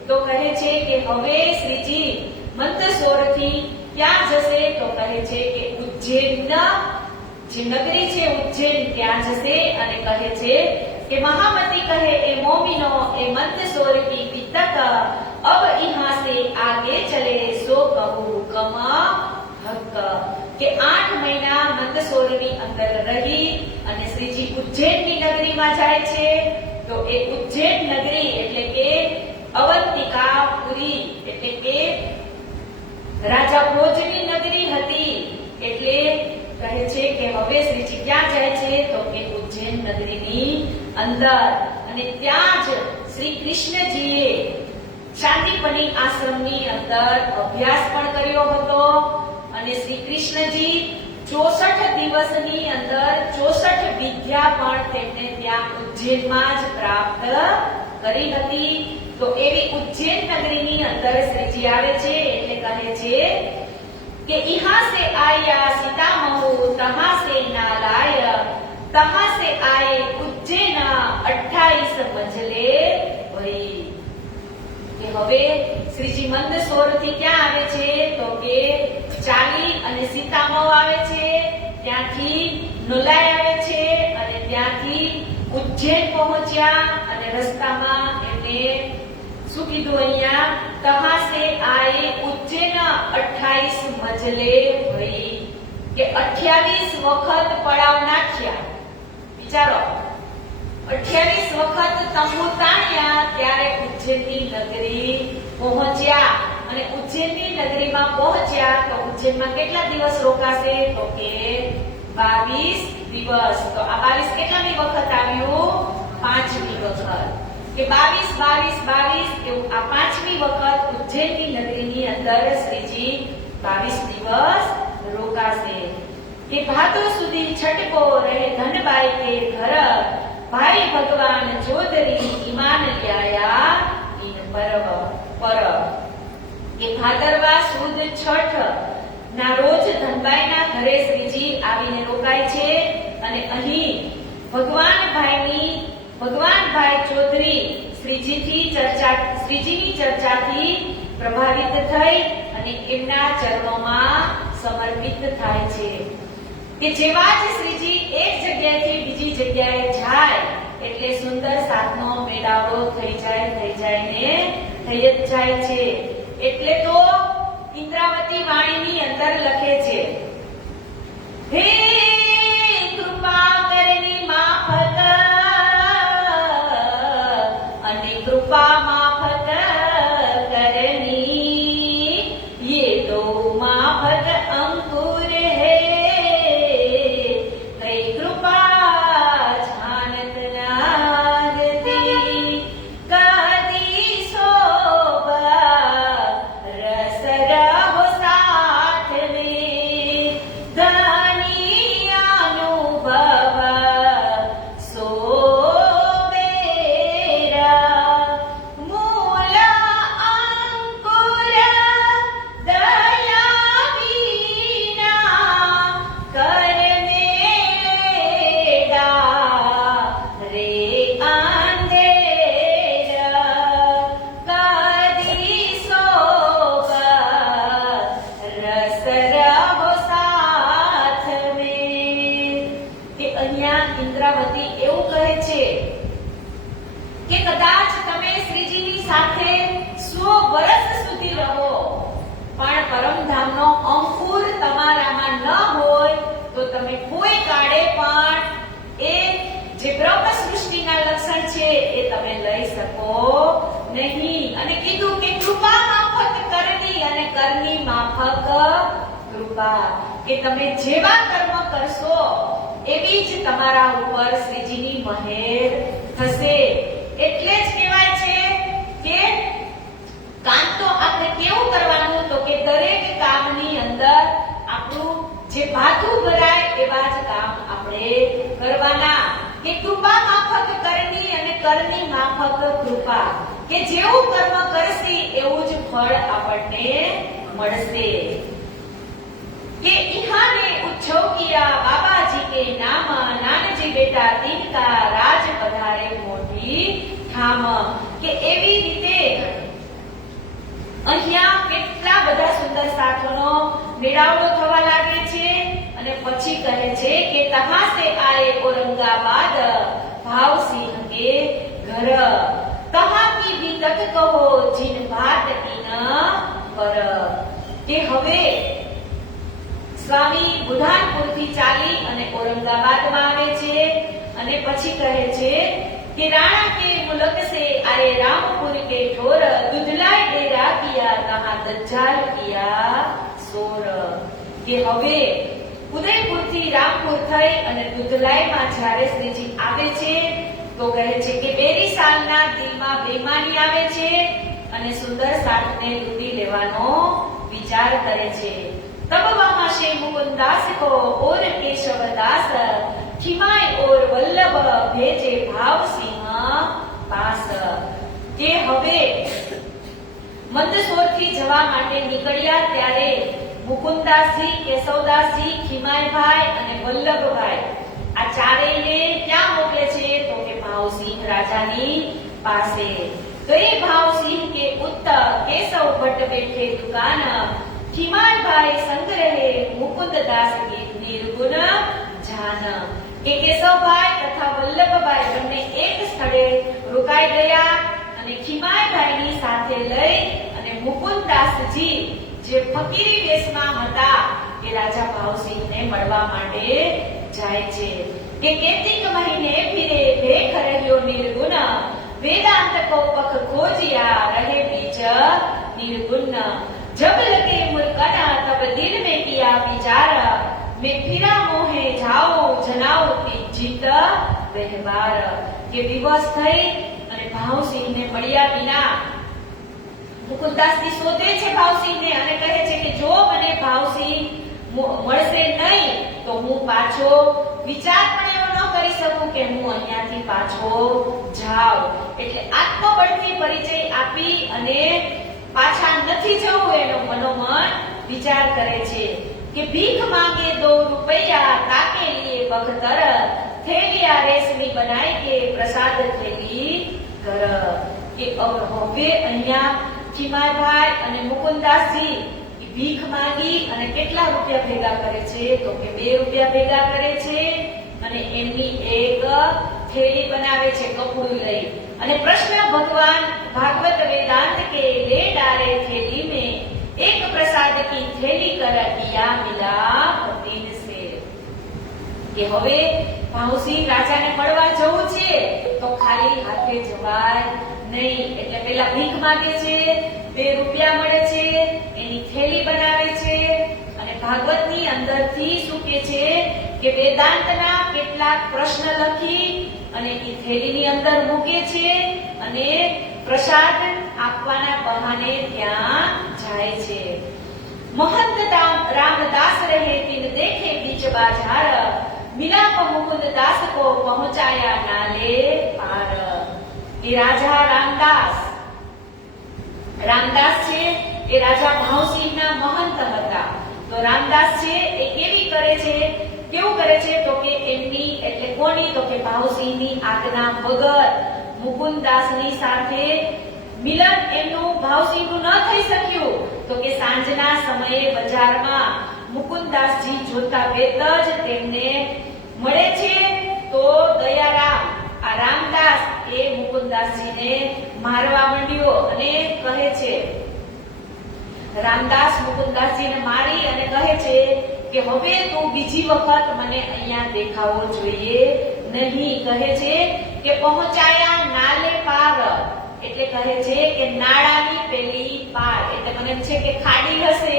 તો કહે છે કે હવે શ્રીજી મંદસોરથી ક્યાં જશે તો કહે છે કે ઉજ્જૈન જે નગરી છે ઉજ્જૈન ત્યાં જશે અને કહે છે કે महामती कहे ए मोमिनो ए मंदसोर की वितक अब यहाँ से आगे चले सो कहू कमा हक। કે 8 મહિના મંદસોરની અંદર રહી અને શ્રીજી ઉજ્જૈનની નગરીમાં જાય છે તો એ ઉજ્જૈન નગરી એટલે કે અવંતિકાપુરી એટલે કે રાજા ભોજની નગરી હતી એટલે કહે છે કે હવે શ્રીજી ક્યાં જાય છે તો કે ઉજ્જૈન નગરીની અંદર અને ત્યાં જ શ્રી કૃષ્ણજીએ શાંતિપની આશ્રમની અંદર અભ્યાસ પણ કર્યો હતો અને શ્રી કૃષ્ણજી 64 દિવસની અંદર 64 વિદ્યા પણ તેમને ત્યાં ઉજ્જૈનમાં જ પ્રાપ્ત કરી હતી। તો એવી ઉજ્જૈન નગરીની અંદર શ્રીજી આવે છે એટલે કહે છે કે यहाँ से आया सीतामहु तहाँ से नालाय तहाँ से आए उज्जैन 28 मंजिले भई। કે હવે શ્રીજી મંદસોરથી ક્યાં આવે છે તો કે ચાલી અને સીતામહુ આવે છે ત્યાંથી નોલાય આવે છે અને ત્યાંથી ઉજ્જૈન પહોંચ્યા અને રસ્તામાં એમને શું કીધું અહીંયા તહા સે આए ઉજ્જૈન 28 મજલે ભઈ કે 28 વખત પડાવ નાખ્યા। વિચારો 28 વખત તંબુ તાણ્યા ત્યારે ઉજ્જૈનની નગરી પહોંચ્યા અને ઉજ્જૈનની નગરીમાં પહોંચ્યા તો ઉજ્જૈનમાં કેટલા દિવસ રોકાશે તો કે 22 દિવસ। તો આ 22 કેટલામી વખત આવ્યું 5મી વખત કે 22 22 22 એવું આ 5મી વખત ઉજ્જૈનની નગરીની અંદર શ્રીજી 22 દિવસ રોકાશે। કે ભાદો સુધી છટકો રહે ધનબાઈ કે ઘર भाई भगवान जोधरी ईमान ल्याया इन परव परव। કે ભાદરવા સુદ છઠ ના રોજ ધનબાઈના ઘરે શ્રીજી આવીને રોકાય છે અને અહીં ભગવાનભાઈ ચૌધરી શ્રીજીની ચર્ચાથી પ્રભાવિત થઈ અને એમના ચરણોમાં સમર્પિત થાય છે। કે જેવા જ શ્રીજી એક જગ્યાએથી બીજી જગ્યાએ જાય એટલે સુંદર સાધનો મેળાવડો થઈ જાય ને થઈ જ જાય છે। એટલે તો ઇન્દ્રાવતી વાણીની અંદર લખે છે હે કૃપા કરની માફક અને કૃપા માફક કરની ये तो माफक अंकुर है धनी શકો નહીં. અને કીધું કે કૃપા માફક કરની અને કરની માફક કૃપા, કે તમે જેવા કર્મ કરશો એવી જ તમારા ઉપર શ્રીજીની મહેર થશે. એટલે જ કહેવાય છે કે કામ તો આપણે કેવું કરવાનું, તો કે દરેક કામની અંદર આપણું જે ભાથું ભરાય એવા જ કામ આપણે કરવાના. કે કૃપા માફક કરની અને કરની માફક કૃપા, કે જેવું કર્મ કરશી એવું જ ફળ આપણને મળશે. કે ઇહાને ઉચ્છો કિયા બાબાજી કે નામ, નાનજી બેટા તિનકા રાજ પધારે મોટી ઠામ. કે એવી રીતે અહીંયા કેટલા બધા સુંદર સાથોનો મેળાવડો થવા લાગે છે. અને પછી કહે છે કે તહાં સે આયે ઔરંગાબાદ ભાવ સિંહ કે ઘર, તહાં કી વિગત કહો જીન બાત કી ન પર. કે હવે સ્વામી બુધાનપુરથી ચાલી અને ઔરંગાબાદમાં આવે છે. અને પછી કહે છે कि राणा के मुल्क से आए रामपुर के ठोर, दुधलाय डेरा किया तहां दज्जाल किया सोर. કે હવે ઉદયપુરથી રામપુર થઈ અને દુધલાયમાં જ્યારે શ્રીજી આવે છે તો કહે છે કે બેરી સાલના દિલમાં બેમાની આવે છે અને સુંદર સાઠને લૂંટી લેવાનો વિચાર કરે છે. तब वहां से मुकुंदास को और केशवदास खिमाय और वल्लभ भेजे भाव सिंह पास. કે હવે મંદસોરથી જવા માટે નીકળ્યા ત્યારે મુકુંદાસજી, કેશવદાસજી, ખિમાયભાઈ અને વલ્લભભાઈ આ ચારેયને ક્યાં મોકલે છે? તો કે ભાવસિંહ રાજાની પાસે. તો એ ભાવસિંહ કે ઉત્તર કેશવ ભટ્ટ બેઠે દુકાન, ખિમાયભાઈ સંગ રહે મુકુંદદાસ કે નિર્ગુણ જાન. કે કેશવભાઈ તથા વલ્લભભાઈ બંને એક સ્થળે રોકાઈ ગયા અને ખિમાયભાઈની સાથે લઈ અને મુકુંદદાસજી જે ફકીરી વેશમાં હતા એ રાજા ભાવસિંહને મળવા માટે જાય છે. કે કેતિક મહિને ફિરે ભેખ રહ્યો નિર્ગુણ, વેદાંત કો પખ खोजिया रहे बीच निर्गुण. जब लगे मुरकना तब दिल में किया विचार, मैं फिरा मोहे जाओ जनाओ की जीत व्यवहार. કે દિવસ થઈ અને ભાવસિંહને મળ્યા વિના મુકુંદાસજી શોધે છે ભાવસિંહને અને કહે છે કે જો મને ભાવસિંહ મળશે નહીં તો હું પાછો વિચાર પણ એવો ન કરી શકું કે હું અહીંયાથી પાછો જાઉં. એટલે આત્મબળથી પરિચય આપી અને પાછા નથી જવું એનો મનોમન વિચાર કરે છે. કે ભીખ માંગે 2 રૂપિયા તાકે લીએ બખતર, થેલિયા રેશમી બનાય કે પ્રસાદ થેલી કર. કે હવે અહીંયા ખિમાયભાઈ અને મુકુંદાસજી ભીખ માંગી અને કેટલા રૂપિયા ભેગા કરે છે? તો કે 2 રૂપિયા ભેગા કરે છે અને એમની એક થેલી બનાવે છે કપડું લઈ. અને પ્રશ્ન ભગવાન ભાગવત વેદાंत के ले डाले थैली में एक प्रसाद की थैली कर किया मिला तीन से. કે હવે ભાવસિંહ રાજાને મળવા જવું છે તો ખાલી હાથે જવાય નહીં. એટલે પેલા ભીખ માંગે છે, 2 રૂપિયા મળે છે, એની થેલી બનાવે છે અને ભાગવતની અંદરથી શું કહે છે કે વેદાંતના કેટલાક પ્રશ્ન લખી અને એ થેલીની અંદર મૂકે છે અને પ્રસાદ આપવાના બહાને ત્યાં જાય છે. महंत रामदास रहे तिन देखे बीच बाजार, मिला मुकुंददास को पहुंचाया नाले पार. એ રાજા રામદાસ છે એ રાજા ભાવસિંહના મહંત હતા. તો રામદાસ છે એ કેવું કરે છે તો કે એમની એટલે કોની? તો કે ભાવસિંહની આજ્ઞા વગર મુકુંદદાસની સાથે મિલન એમનું ભાવસિંહનું ન થઈ શક્યું. તો કે સાંજના સમયે બજારમાં મુકુંદદાસજી જોતા વેત જ તેમને મળે છે. તો દયારામ આ રામદાસ એ મુકુંદદાસજીને મારવા માંડ્યો અને કહે છે, રામદાસ મુકુંદદાસજીને મારી અને કહે છે કે હવે તું બીજી વખત મને અહીંયા દેખાવો જોઈએ નહીં. કહે છે કે પહોંચાયા નાલે પાર, એટલે કહે છે કે નાળાની પેલી પાર, એટલે મને એમ છે કે ખાડી હશે,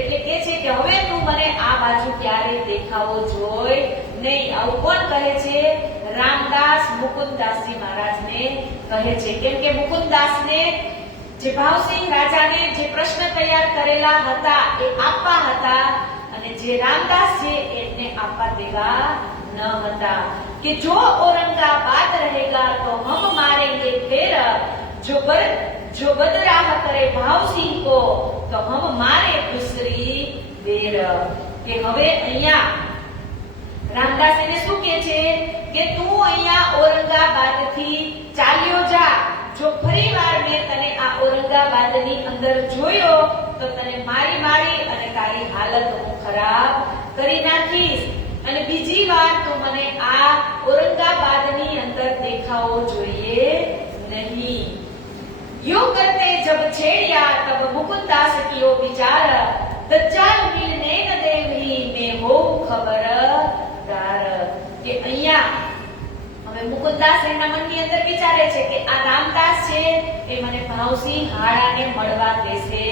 એટલે કે છે કે હવે તું મને આ બાજુ ક્યારે દેખાવો જોઈ નહીં. આવું કોણ કહે છે? રામદાસ મુકુંદાસજી મહારાજને કહે છે. કેમ કે મુકુંદાસને જે ભાવસિંહ રાજાને જે પ્રશ્ન તૈયાર કરેલા હતા એ આપવા હતા, અને જે રામદાસ છે એમને આપવા દેવા ન હતા. કે જો औरंगाबाद रहेगा तो हम मारेंगे फिर, जो बदराह करे भावसिंह को तो हम मारे दूसरी बेर. કે હવે અહીંયા રામદાસ એને શું કહે છે કે તું અહીંયા औरंगाबाद થી ચાલ્યો જા, જો ફરીવાર મેં તને આ औरंगाबादની અંદર જોયો તો તને મારી અને તારી હાલત હું ખરાબ કરી નાખીશ, અને બીજી વાર તો મને આ औरंगाबादની અંદર દેખાવો જોઈએ નહીં. यूं करते जब छेड़िया तब मुकुंदास कियो विचार, दज्जाल मिलने न देवी में हो खबरदार. કે અહીંયા હવે મુકુંદાસ એના મનની અંદર વિચારે છે કે આ રામદાસ છે એ મને ભાવસિંહ હાડાને મળવા દેશે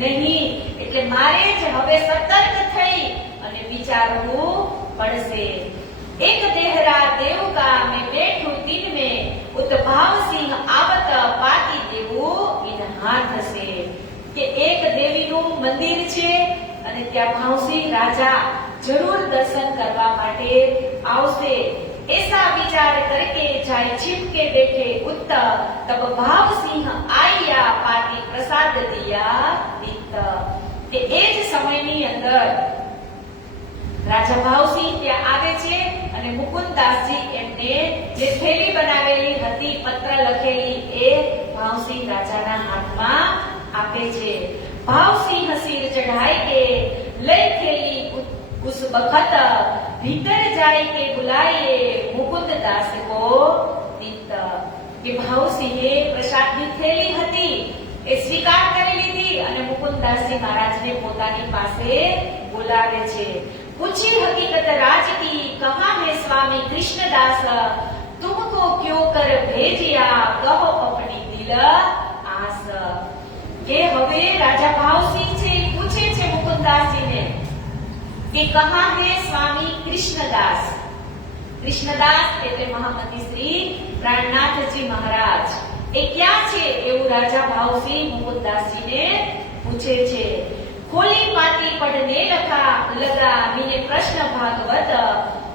નહીં, એટલે મારે જ હવે સતર્ક થઈ અને વિચારવું પડશે. एक देहरा देव का मैं बैठू दिन में उत भावसिंह आवत पाती देवो इन हाथ से. કે એક દેવીનું મંદિર છે અને ત્યાં ભાવસિંહ રાજા જરૂર દર્શન કરવા માટે આવશે. ऐसा विचार करके जाय छिप के देखे उत, तब भावसिंह आया पाती प्रसाद दिया वित्त. કે એ જ સમયની અંદર રાજા ભાવસિંહ ત્યાં આવે છે અને મુકુંદાસજી એમને જે થેલી બનાવેલી હતી, પત્ર લખેલી, એ ભાવસિંહ રાજાના હાથમાં આપે છે. ભાવસિંહ સિર ચઢાઈ કે લઈ થેલી उस बखत भीतर जाए के बुलाए मुकुंददास को दित. કે ભાવસિંહે પ્રસાદની થેલી હતી એ સ્વીકાર કરી લીધી અને મુકુંદદાસજી મહારાજને પોતાની પાસે બોલાવે છે. पूछी हकीकत राज की, कहाँ है स्वामी कृष्णदास, तुमको क्यों कर भेजिया, कहो अपनी दिल आस. કે હવે રાજા ભાવસિંહ છે એ પૂછે છે મુકુંદદાસજીને કે કહાં હે સ્વામી કૃષ્ણદાસ. કૃષ્ણદાસ એટલે મહામતી શ્રી પ્રાણનાથજી મહારાજ એ ક્યાં છે એવું રાજા ભાવસિંહ મુકુંદદાસજીને પૂછે છે. खोली पाती पढ़ने लगा मैंने प्रश्न भागवत,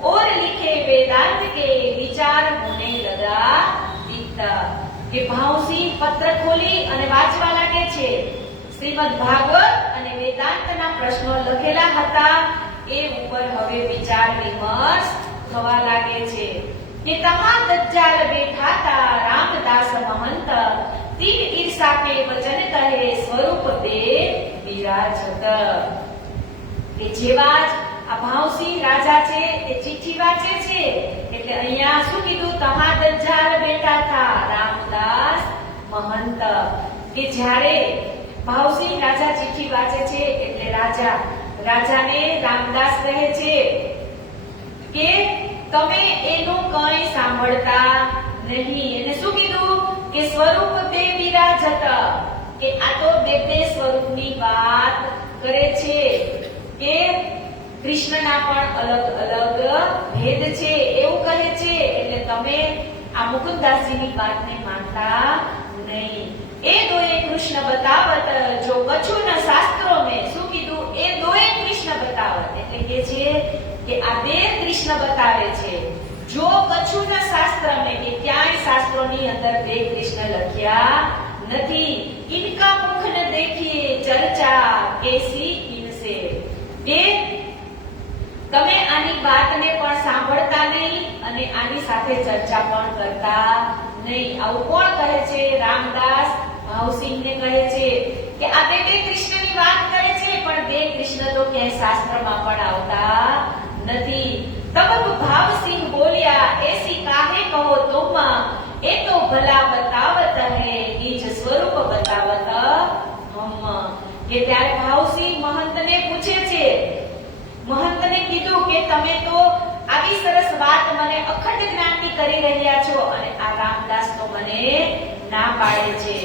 और लिखे वेदांत के विचार होने लगा दित. કે ભાવસિંહ પત્ર ખોલી અને વાંચવા લાગે છે. શ્રીમદ ભાગવત અને વેદાંતના પ્રશ્નો લખેલા હતા એ ઉપર હવે વિચાર વિમર્શ થવા લાગે છે. કે તમા દજ્જાલ બેઠા હતા રામદાસ મહંત, तीन ईर्षा के वचन कहे स्वरूप दे विराजत. કે જેવા જ આ ભાવસિંહ રાજા છે એ ચિઠ્ઠી વાંચે છે એટલે અહીંયા શું કીધું? તમા દજ્જાલ બેઠા હતા રામદાસ મહંત. કે જ્યારે ભાવસિંહ રાજા ચિઠ્ઠી વાંચે છે એટલે રાજાને રામદાસ કહે છે કે તમે એનું કંઈ સાંભળતા નહીં. એને શું કીધું કે સ્વરૂપ બે વિરાજત, કે આ તો બે સ્વરૂપની વાત કરે છે, કે કૃષ્ણના પણ અલગ અલગ ભેદ છે એવું કહે છે. એટલે તમે આ મુકુંદાસજીની વાતને માનતા નહીં. એ દોએ કૃષ્ણ બતાવત જો કછુ ન શાસ્ત્રો મેં. શું કીધું? એ દોએ કૃષ્ણ બતાવત એટલે કે છે કે આ બે કૃષ્ણ બતાવે છે. જો કછુ ન શાસ્ત્ર મેં, કે ક્યાંય શાસ્ત્રોની અંદર બે કૃષ્ણ લખ્યા નથી. ઇનકા મુખ ન દેખીએ ચર્ચા કેસી ઇનસે. કે તમે આની વાતને પણ સાંભળતા નહીં અને આની સાથે ચર્ચા પણ કરતા નહીં. આવું કોણ કહે છે? રામદાસ ભાવસિંહને કહે છે કે આ બે કૃષ્ણની વાત કરે છે પણ બે કૃષ્ણ તો ક્યાંય શાસ્ત્રમાં પણ આવતા નથી. तब भावसिंह बोलिया ऐसी काहे कहो तुम, ए तो भला बतावत है निज स्वरूप बतावत हम. કે ત્યારે ભાવસિંહ મહંતને પૂછે છે, મહંતને કીધું કે તમે તો આવી સરસ વાત મને અખંડ જ્ઞાનની કરી રહ્યા છો અને આ રામદાસ તો મને ના પાડે છે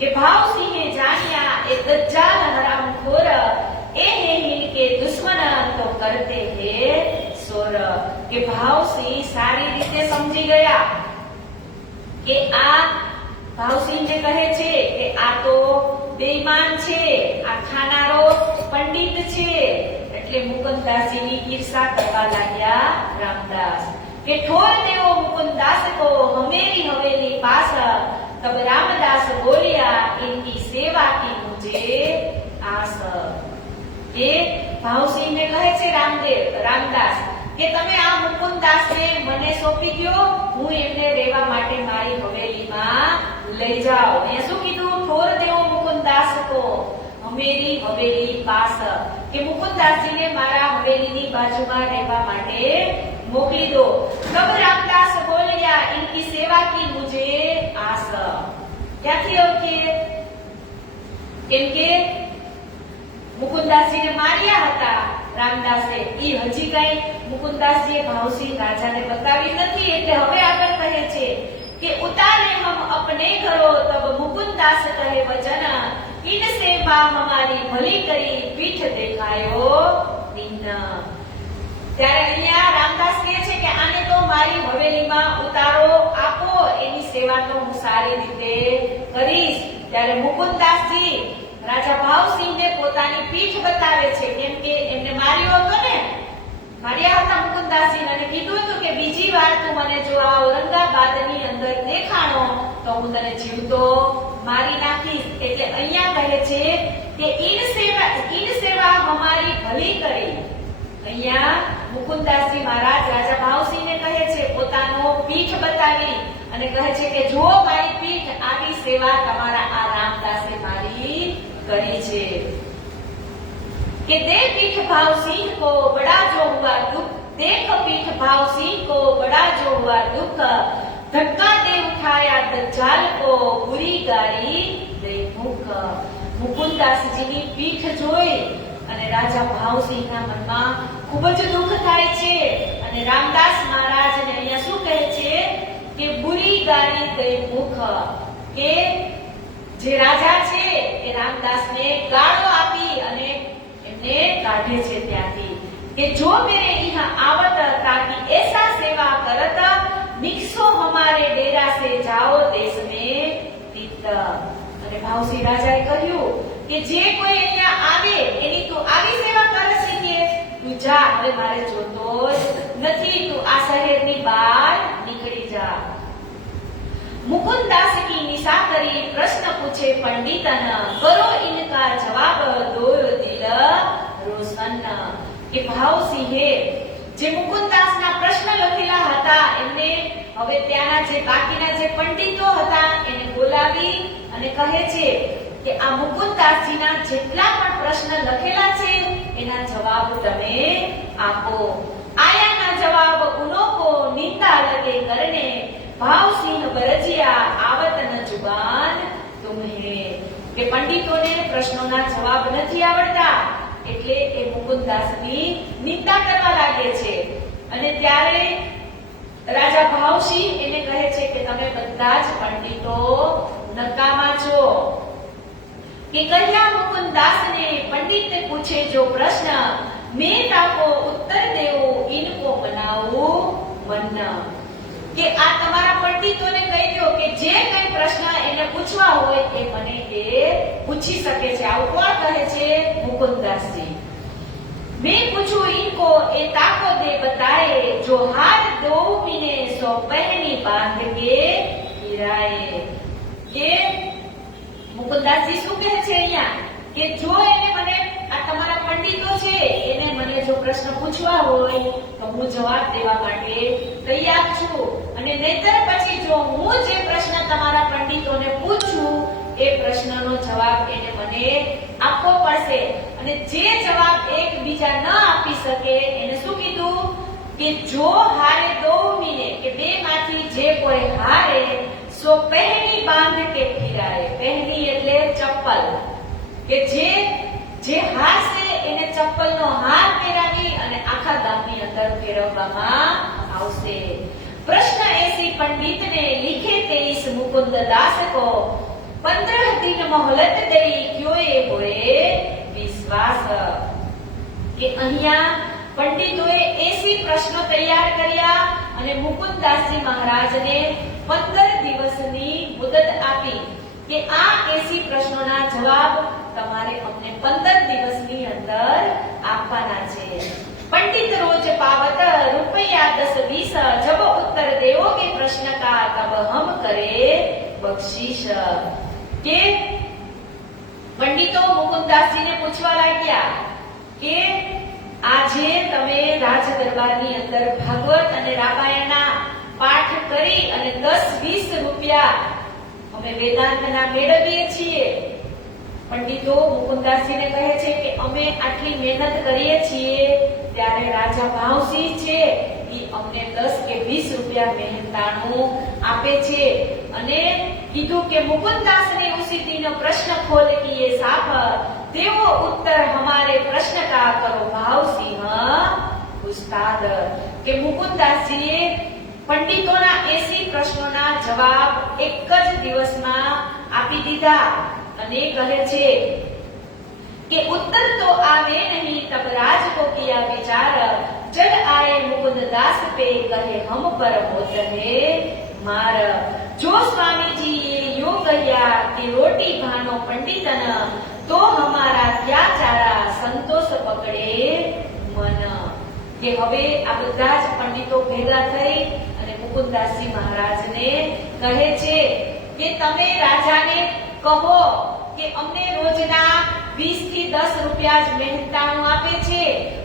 કે ભાવસિંહે જાણ્યા એ દજ્જાલ હરામખોર એ હે કે દુશ્મન તો કરતે હે સોર કે ભાવસિંહ સારી રીતે સમજી ગયા કે આ ભાવસિંહ જે કહે છે કે આ તો બેઈમાન છે, આ ખાનારો પંડિત છે, એટલે મુકુંદાસજીની ઈર્ષા કરવા લાગ્યા રામદાસ કે ઠોર દેવો મુકુંદાસ को हमेरी हवेली पास तब रामदास बोलिया इनकी सेवा की मुझे आस के भावसिंह ने કહે છે રામદાસ કે તમે આ મુકુંદાસને મને સોંપી દો, હું એમને રહેવા માટે મારી હવેલીમાં લઈ જાઓ. એ શું કીધું? ઠોર દેવો મુકુંદાસ को हमेरी हवेली पास કે મુકુંદાસજીને મારા હવેલીની બાજુમાં રહેવા માટે મોકલી દો. तब रामदास बोलिया इनकी सेवा की मुझे आस. ક્યાંથી ઓળખીએ? કેમ કે મુકુંદાસજીને માર્યા હતા રામદાસે, ઈ હજી કઈ મુકુંદાસજીએ ભાવસિંહ રાજાને બતાવી નથી. એટલે હવે આગળ કહે છે કે ઉતારે હમ अपने घरो तब मुकुंदास कहे वचन इनसे मां हमारी भली करी पीठ देखायो दिन. ત્યારે અહીંયા રામદાસ કહે છે કે આને તો મારી હવેલીમાં ઉતારો આપો, એની સેવા તો હું સારી રીતે કરીશ. ત્યારે મુકુંદાસજી રાજા ભાવસિંહને પોતાની પીઠ બતાવે છે, કેમ કે એમને માર્યો હતો ને, માર્યા હતા મુકુંદાસજીને અને કીધું હતું કે બીજી વાર તું મને જો આ ઔરંગાબાદની અંદર દેખાણો તો હું તને જીવતો મારી નાખીશ. એટલે અહીંયા કહે છે કે ઈન સેવા હમારી ભલી કરી. અહીંયા મુકુંદાસજી મહારાજ રાજા ભાવસિંહને કહે છે, પોતાનો પીઠ બતાવી અને કહે છે કે જો મારી પીઠ આવી સેવા તમારા આ રામદાસે મારી કરી છે કે દે पीठ भाव सिंह को बड़ा जो हुआ दुख, देख पीठ भाव सिंह को बड़ा जो हुआ दुख, धक्का दे उठाया दज्जाल को बुरी गाड़ी दे मुख. મુકુંદાસજીની પીઠ જોઈ અને રાજા ભાવસિંહના મનમાં ખૂબ જ દુઃખ થાય છે અને રામદાસ મહારાજને અહીંયા શું કહે છે કે બુરી ગાડી દે મુખ, કે જે રાજા છે એ રામદાસને ગાળો આપી અને ने काढ़े छे त्याथी के जो मेरे यहाँ आवत ताकि ऐसा सेवा करत निक्षो हमारे डेरा से जाओ देश में पित. અને ભાવસિંહ રાજાએ કહ્યું કે જે કોઈ અહીંયા આવે એની તું આવી સેવા કરશે કે તું જા, હવે મારે જોતો જ નથી, તું આ શહેરની બહાર નીકળી જા. मुकुंदास की निशा करी प्रश्न पूछे पंडितन, करो इनका जवाब दो दिल रोशन. કે ભાવસિંહે જે મુકુંદાસના પ્રશ્ન લખેલા હતા એમને હવે ત્યાંના જે બાકીના જે પંડિતો હતા એને બોલાવી અને કહે છે કે આ મુકુંદાસજીના જેટલા પણ પ્રશ્ન લખેલા છે એના જવાબ તમે આપો. આયાના જવાબ ઉનો કો નિંદા લગે કરને, ભાવસિંહ બરજિયા આવત ન જુબાન તુમ્હે. કે પંડિતોને પ્રશ્નોના જવાબ નથી આવડતા એટલે એ મુકુંદાસની નિંદા કરવા લાગે છે. અને ત્યારે રાજા ભાવસિંહ એને કહે છે કે તમે બધા જ પંડિતો નકામા છો. કે કહ્યા મુકુંદાસને पंडित ने पूछे जो प्रश्न मैं ताको उत्तर देवो इनको बनाओ मन. કે આ તમારા પંડિતોને કહી દો કે જે કઈ પ્રશ્ન એને પૂછવા હોય એ મને એ પૂછી શકે છે. આવું કોણ કહે છે? મુકુંદાસજી. मैं पूछूं इनको ए ताको दे बताए, जो हाथ दो महीने सो पहनी बांध के गिराए. કે મુકુંદાસજી શું કહે છે અહીંયા કે જો એને મને આ તમારા પંડિતો છે એને મને જો પ્રશ્ન પૂછવા હોય તો હું જવાબ દેવા માટે તૈયાર છું, અને નહીતર પછી જો હું જે પ્રશ્ન તમારા પંડિતોને પૂછું એ પ્રશ્નનો જવાબ એને મને આપવો પડશે. અને જે જવાબ એકબીજા ન આપી શકે એને શું કીધું કે જો હારે દો મિલે, કે બે માંથી જે કોઈ હારે સો પહેની બાંધ કે ફિરાય. પહેની એટલે ચપ્પલ, કે જે હારશે એને ચપ્પલનો હાર પહેરાવી અને આખા ગામની અંદર ફેરવવામાં આવશે. प्रश्न ऐसी पंडित ने लिखे थे इस मुकुंद दास को 15 दिन मोहलत दई क्यों होए विश्वास. કે અહીંયા પંડિતોએ એસી પ્રશ્નો તૈયાર કર્યા અને મુકુંદદાસજી મહારાજને 15 દિવસની મુદત આપી કે આ એસી પ્રશ્નોના જવાબ તમારે અમને 15 દિવસની અંદર આપવાના છે. पंडित रोज पावत रुपया 10-20 जब उत्तर देओगे प्रश्न का तब हम करे बख्शीश. के पंडितो मुकुंददासजी ने पूछवा लाग्या કે આજે તમે રાજ દરબારની અંદર ભાગવત અને રામાયણના પાઠ કરી અને 10-20 રૂપિયા અમે વેદાંતના મેળવીએ છીએ. પંડિતો મુકુંદદાસજીને કહે છે કે અમે આટલી મહેનત કરીએ છીએ ત્યારે રાજા ભાવસિંહ છે ઈ અમને 10 કે 20 રૂપિયા મહેનતાણું આપે છે. અને કીધું કે मुकुंददास ने उसी दिन प्रश्न खोल किए साफ देवो उत्तर हमारे प्रश्न का करो भावसिंह उस्ताद. કે મુકુંદદાસજીએ પંડિતોના 80 પ્રશ્નોના જવાબ એક જ દિવસમાં આપી દીધા અને કહે છે कि उत्तर तो आवे नहीं तब राज को किया विचार जब आए मुकुंद दास पे कहे हम पर होत है मार. जो स्वामी जी ये यो कहिया कि रोटी भानो पंडितन तो हमारा क्या चारा संतोष पकड़े मन. કે હવે આ બધા જ પંડિતો ભેગા થઈ અને મુકુંદદાસજી મહારાજને કહે છે કે તમે રાજાને કહો કે અમને રોજના 20 થી 10 રૂપિયા જ મહેનતાણું આપે છે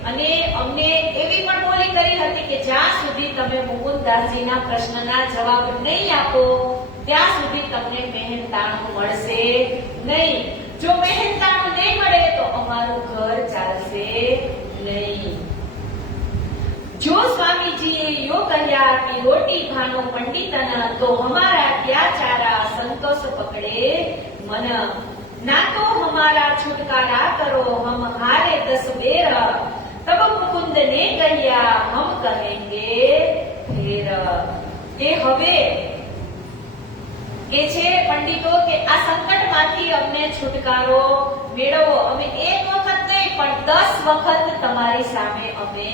અને અમને એવી પણ બોલી કરી હતી કે જ્યાં સુધી તમે મુકુંદદાસજીના પ્રશ્નના જવાબ નહીં આપો ત્યાં સુધી તમને મહેનતાણું મળશે નહીં. જો મહેનતાણું નહીં મળે તો અમારું ઘર ચાલશે નહીં. जो स्वामी जी यो कहिया कि रोटी खानो पंडितन तो हमारा क्या चारा संतोष पकड़े मन. ना तो हमारा छुटकारा करो हम हारे 10 बेर तब मुकुंद ने कहिया हम कहेंगे फिर. કે હવે કે છે પંડિતો કે આ સંકટમાંથી અમને છુટકારો મેળવો. અમે એક વખત નહીં પણ 10 વખત તમારી સામે અમે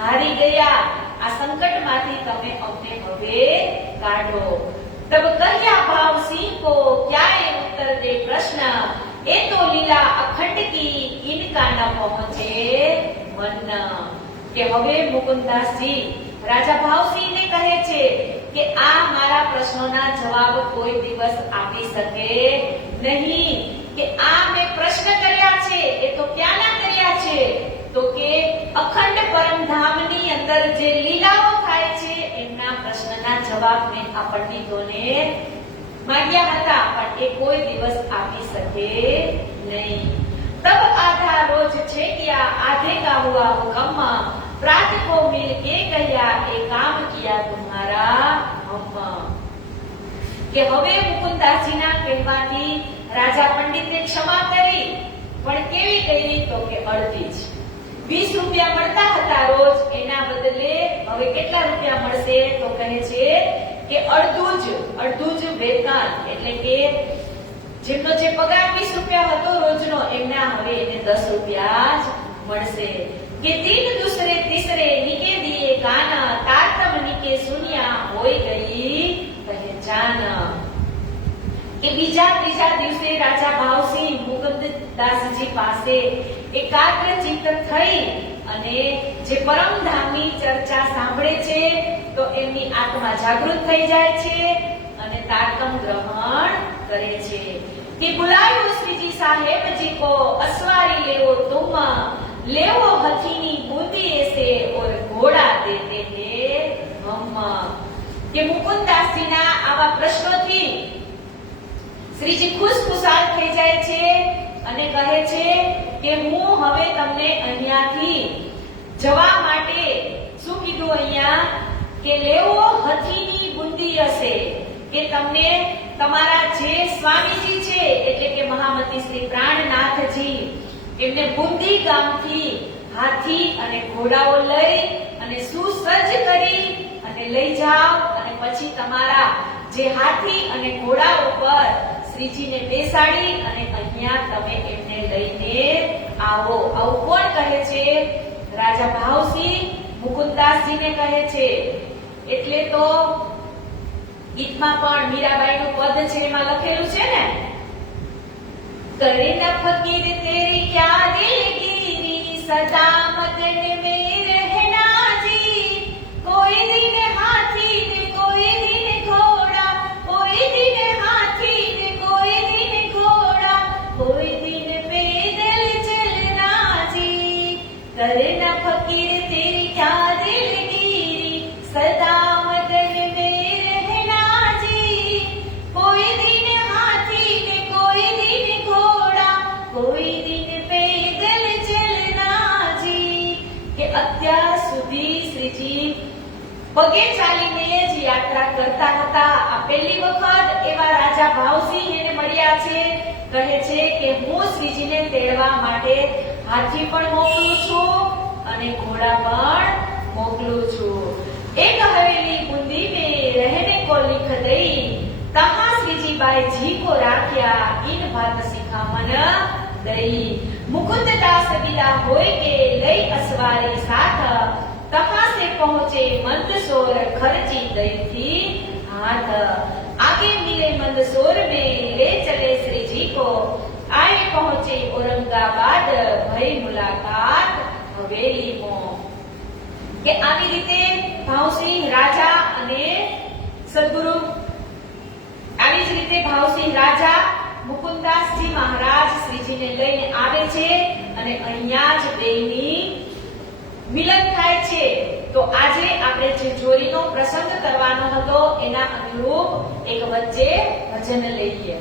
હારી ગયા. આ સંકટમાંથી તમે અમને હવે કાઢો. तब कहिया भाव सिंह को क्या ये उत्तर दे प्रश्न ये तो लीला अखंड की इनका न पहुंचे मन. કે હવે મુકુંદદાસજી રાજા ભાવસિંહને કહે છે કે આ મારા પ્રશ્નોના જવાબ કોઈ દિવસ આપી શકે નહીં. કે આ મેં પ્રશ્ન કર્યા છે એ તો ક્યાંના કર્યા છે તો કે અખંડ પરમધામની અંદર જે લીલાઓ થાય છે એમના પ્રશ્નના જવાબ મેં આ પંડિતોને માંગ્યા હતા પણ એ કોઈ દિવસ આપી શકે નહીં. तब आधा रोज छे किया आधे का हुआ हुक्म प्रात को मिल के कहिया ए काम किया तुम्हारा हम. કે હવે મુકુંદદાસજીના કહેવાથી રાજા પંડિતને ક્ષમા કરી પણ કેવી કરી તો કે અડધી જ. 20 રૂપિયા મળતા હતા રોજ એના બદલે હવે કેટલા રૂપિયા મળશે તો કહે છે કે અડધું જ વેતન એટલે કે જેમનો જે પગાર 20 રૂપિયા હતો રોજનો એમના હવે એને 10 રૂપિયા જ મળશે. કે तीन दूसरे तीसरे निके दिए कान तारतम निके सुनिया होई गई पहचान. કે બીજા ત્રીજા દિવસે રાજા ભાવસિંહ મુકુંદદાસજી પાસે એકાગ્ર ચિત્ત થઈ અને જે પરમધામની ચર્ચા સાંભળે છે તો એમની આત્મા જાગૃત થઈ જાય છે અને તારતમ ગ્રહણ કરે છે. કે बुलायो श्रीजी साहेब जी को असवारी लेवो तुम लेवो हथीनी बूंदी ऐसे और घोड़ा देते हैं हम. કે મુકુંદદાસજીના આવા પ્રશ્નોથી શ્રીજી ખુશખુશાલ થઈ જાય છે અને કહે છે કે હું હવે તમને અહીંયાથી જવા માટે શું કીધું અહીંયા કે લેવો હથીની બુંદી હશે. કે તમને તમારા જે સ્વામીજી છે એટલે કે મહામતી શ્રી પ્રાણનાથજી એમને બુંદી ગામથી હાથી અને ઘોડાઓ લઈ અને સુસજ્જ કરી અને લઈ જાઓ અને પછી તમારા જે હાથી અને ઘોડા ઉપર શ્રીજીને બેસાડી અને અહીંયા તમે એમને લઈને આવો. આવું કોણ કહે છે? રાજા ભાવસિંહ મુકુંદાસજીને કહે છે. એટલે તો ગીતમાં પણ મીરાબાઈનું પદ છે એમાં લખેલું છે ને, કરે ન ફકીર તેરી ક્યા દિલગીરી સદા મગન મેં રહેના જી, કોઈ દિન હાથી ને કોઈ દિન ઘોડા, કોઈ દિન હાથી ને કોઈ દિન ઘોડા, કોઈ દિન पैदल चलना जी, करे न फकीर तेरी क्या दिलगीरी सदा मगन में रहना जी, कोई दिन हाथी ने कोई दिन घोड़ा, कोई दिन पैदल चलना जी. કે અત્યાર સુધી શ્રીજી પગે ચાલીને જ યાત્રા કરતા હતા. આ પહેલી વખત એવા રાજા ભાવસિંહ એને મળ્યા છે. કહે છે કે હું શ્રીજીને તેડવા માટે હાથી પણ મોકલું છું અને ઘોડા પણ મોકલું છું. એક હવેલી બુંદી में रहने को लिख दई, कहां श्रीजी बाई जी को राख्या, इन बात सिखा मन दई. मुकुंद दास बिला होय के लई असवारी साथ, कहां से पहुंचे मंदसौर खर्ची दई थी हाथ. आगे मिले मंदसौर में ले चले श्री जी को, आए पहुंचे औरंगाबाद भई मुलाकात हवेली में. કે આવી રીતે ભાવસિંહ રાજા અને સદગુરુ, આવી જ રીતે ભાવસિંહ રાજા મુકુંદાસજી મહારાજ શ્રીજીને લઈને આવે છે અને અહીંયા જ બેની મિલન થાય છે. તો આજે આપણે જે ચોરીનો પ્રસંગ કરવાનો હતો એના અનુરૂપ એક વચ્ચે ભજન લઈએ.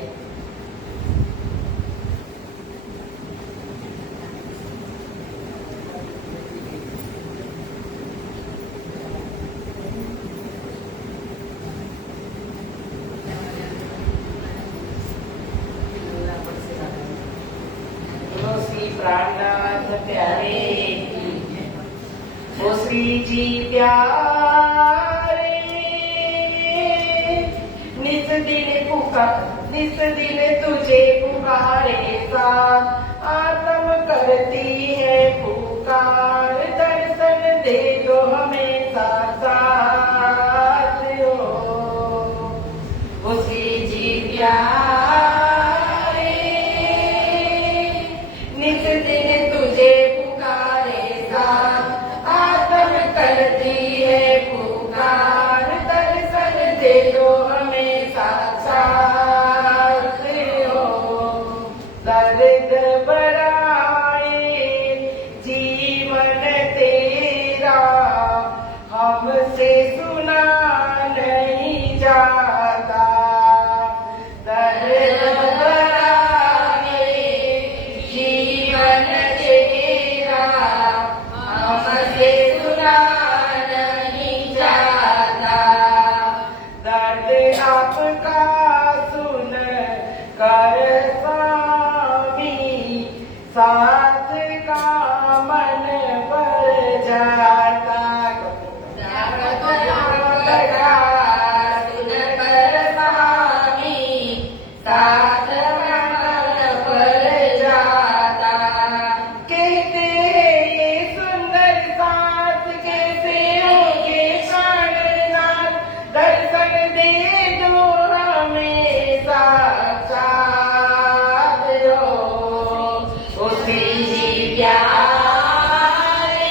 प्राणनाथ प्यारे ओ श्री जी प्यारे, निस दिल तुझे पुकारे सा, आत्म करती है पुकार, दर्शन दे दो हमें साथ हो. ओ श्री जी प्यारे, निस दिन तुझे पुकारे सा, आत्म करती है पुकार, दर्शन दे दो हमें साक्षात हो. दर्द बढ़ाए जीवन तेरा, हमसे सुना नहीं जाता. दर्द बढ़ाए जीवन तेरा, हमसे सुना नहीं जाता. दर्द आपका सुन कर स्वामी, साथ का मन भर जाता. सुन कर स्वामी, साथ का मन भर जाता. कहते हैं ये सुंदर साथ कैसे होंगे प्राणनाथ, दर्शन दे दो हमें साक्षात हो. ओ श्री जी प्यारे,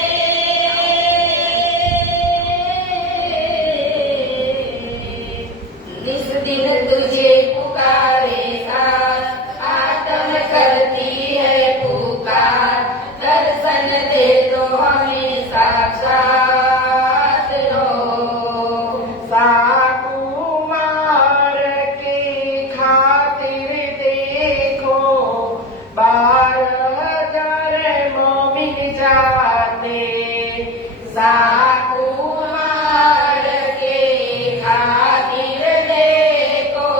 निस दिन तुझे पुकारे साथ, आत्म करती है पुकार, दर्शन दे दो हमें साक्षात हो. साकुमार के खातिर देखो 12,000 मोमिन जाते. साकुमार के खातिर देखो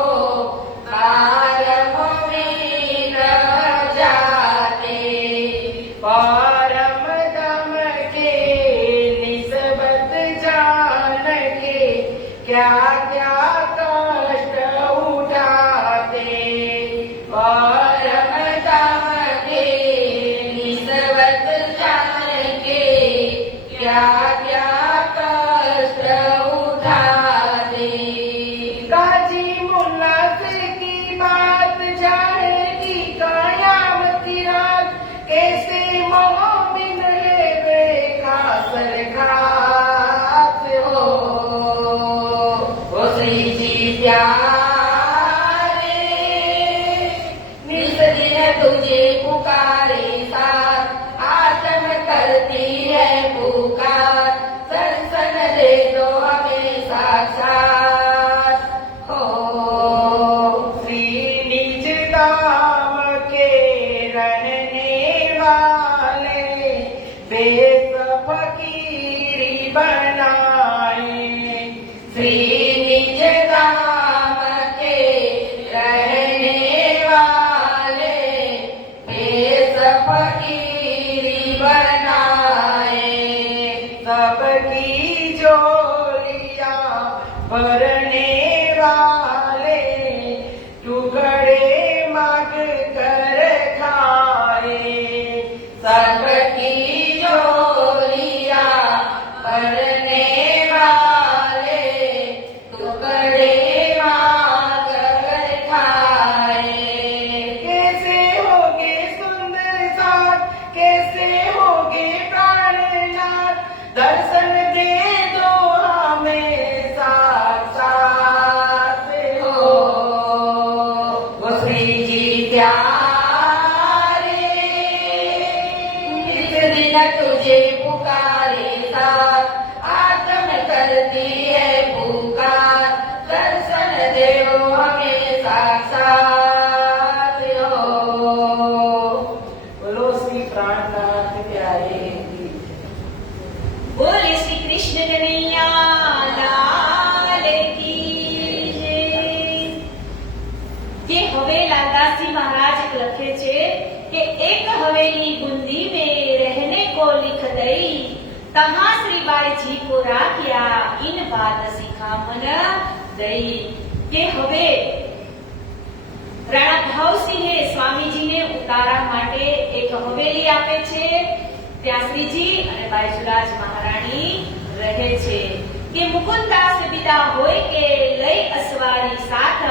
12 मोमिन जाते. परम दम के निस्बत जान के क्या क्या कष्ट उठाते परम दम के निस्बत जान के क्या क्या कष्ट उठाते काजी मुल्ला से की बात जाएगी कयामती रात कैसे मोमिन है बेखासर खास हो श्री जी प्यारे निस दिन तुझे पुकारे साथ आत्म करती है पुकार दर्शन दे दो हमें साक्षात हो श्री निज धाम के रहने वाले बेस फकीरी बनाए श्री निज धाम के रहने वाले बेस फकीरी बनाए सबकी झोलियां भरने वाले टुकड़े मांग कर खाए सबकी झोलियां भरने वाले टुकड़े मांग कर खाए कैसे होगे सुंदर साथ कैसे होगे प्राणनाथ दर्शन दे दो हमें साक्षात हो वो श्री जी प्यारे नित दिन तुझे पुकारे साथ आत्म करती है पुकार दर्शन दे दो हमें साक्षात हो बोलो श्री प्राणनाथ प्यारे की બોલે શ્રી કૃષ્ણ કનૈયા લાલ કી જય. કે હવેલા દાસી મહારાજ લખે છે કે એક હવેલી બુંદી में रहने को लिख दई तहाँ श्री बाई जी को राख्या इन बात सिखामन दई. કે હવે રાણા ભાવસિંહે સ્વામીજીને ઉતારા માટે એક હવેલી આપે છે. ત્યાં શ્રીજી અને બાઈસુરાજ મહારાણી રહે છે. કે મુકુંદાસ વિદા હોય કે લઈ અસવારી સાથ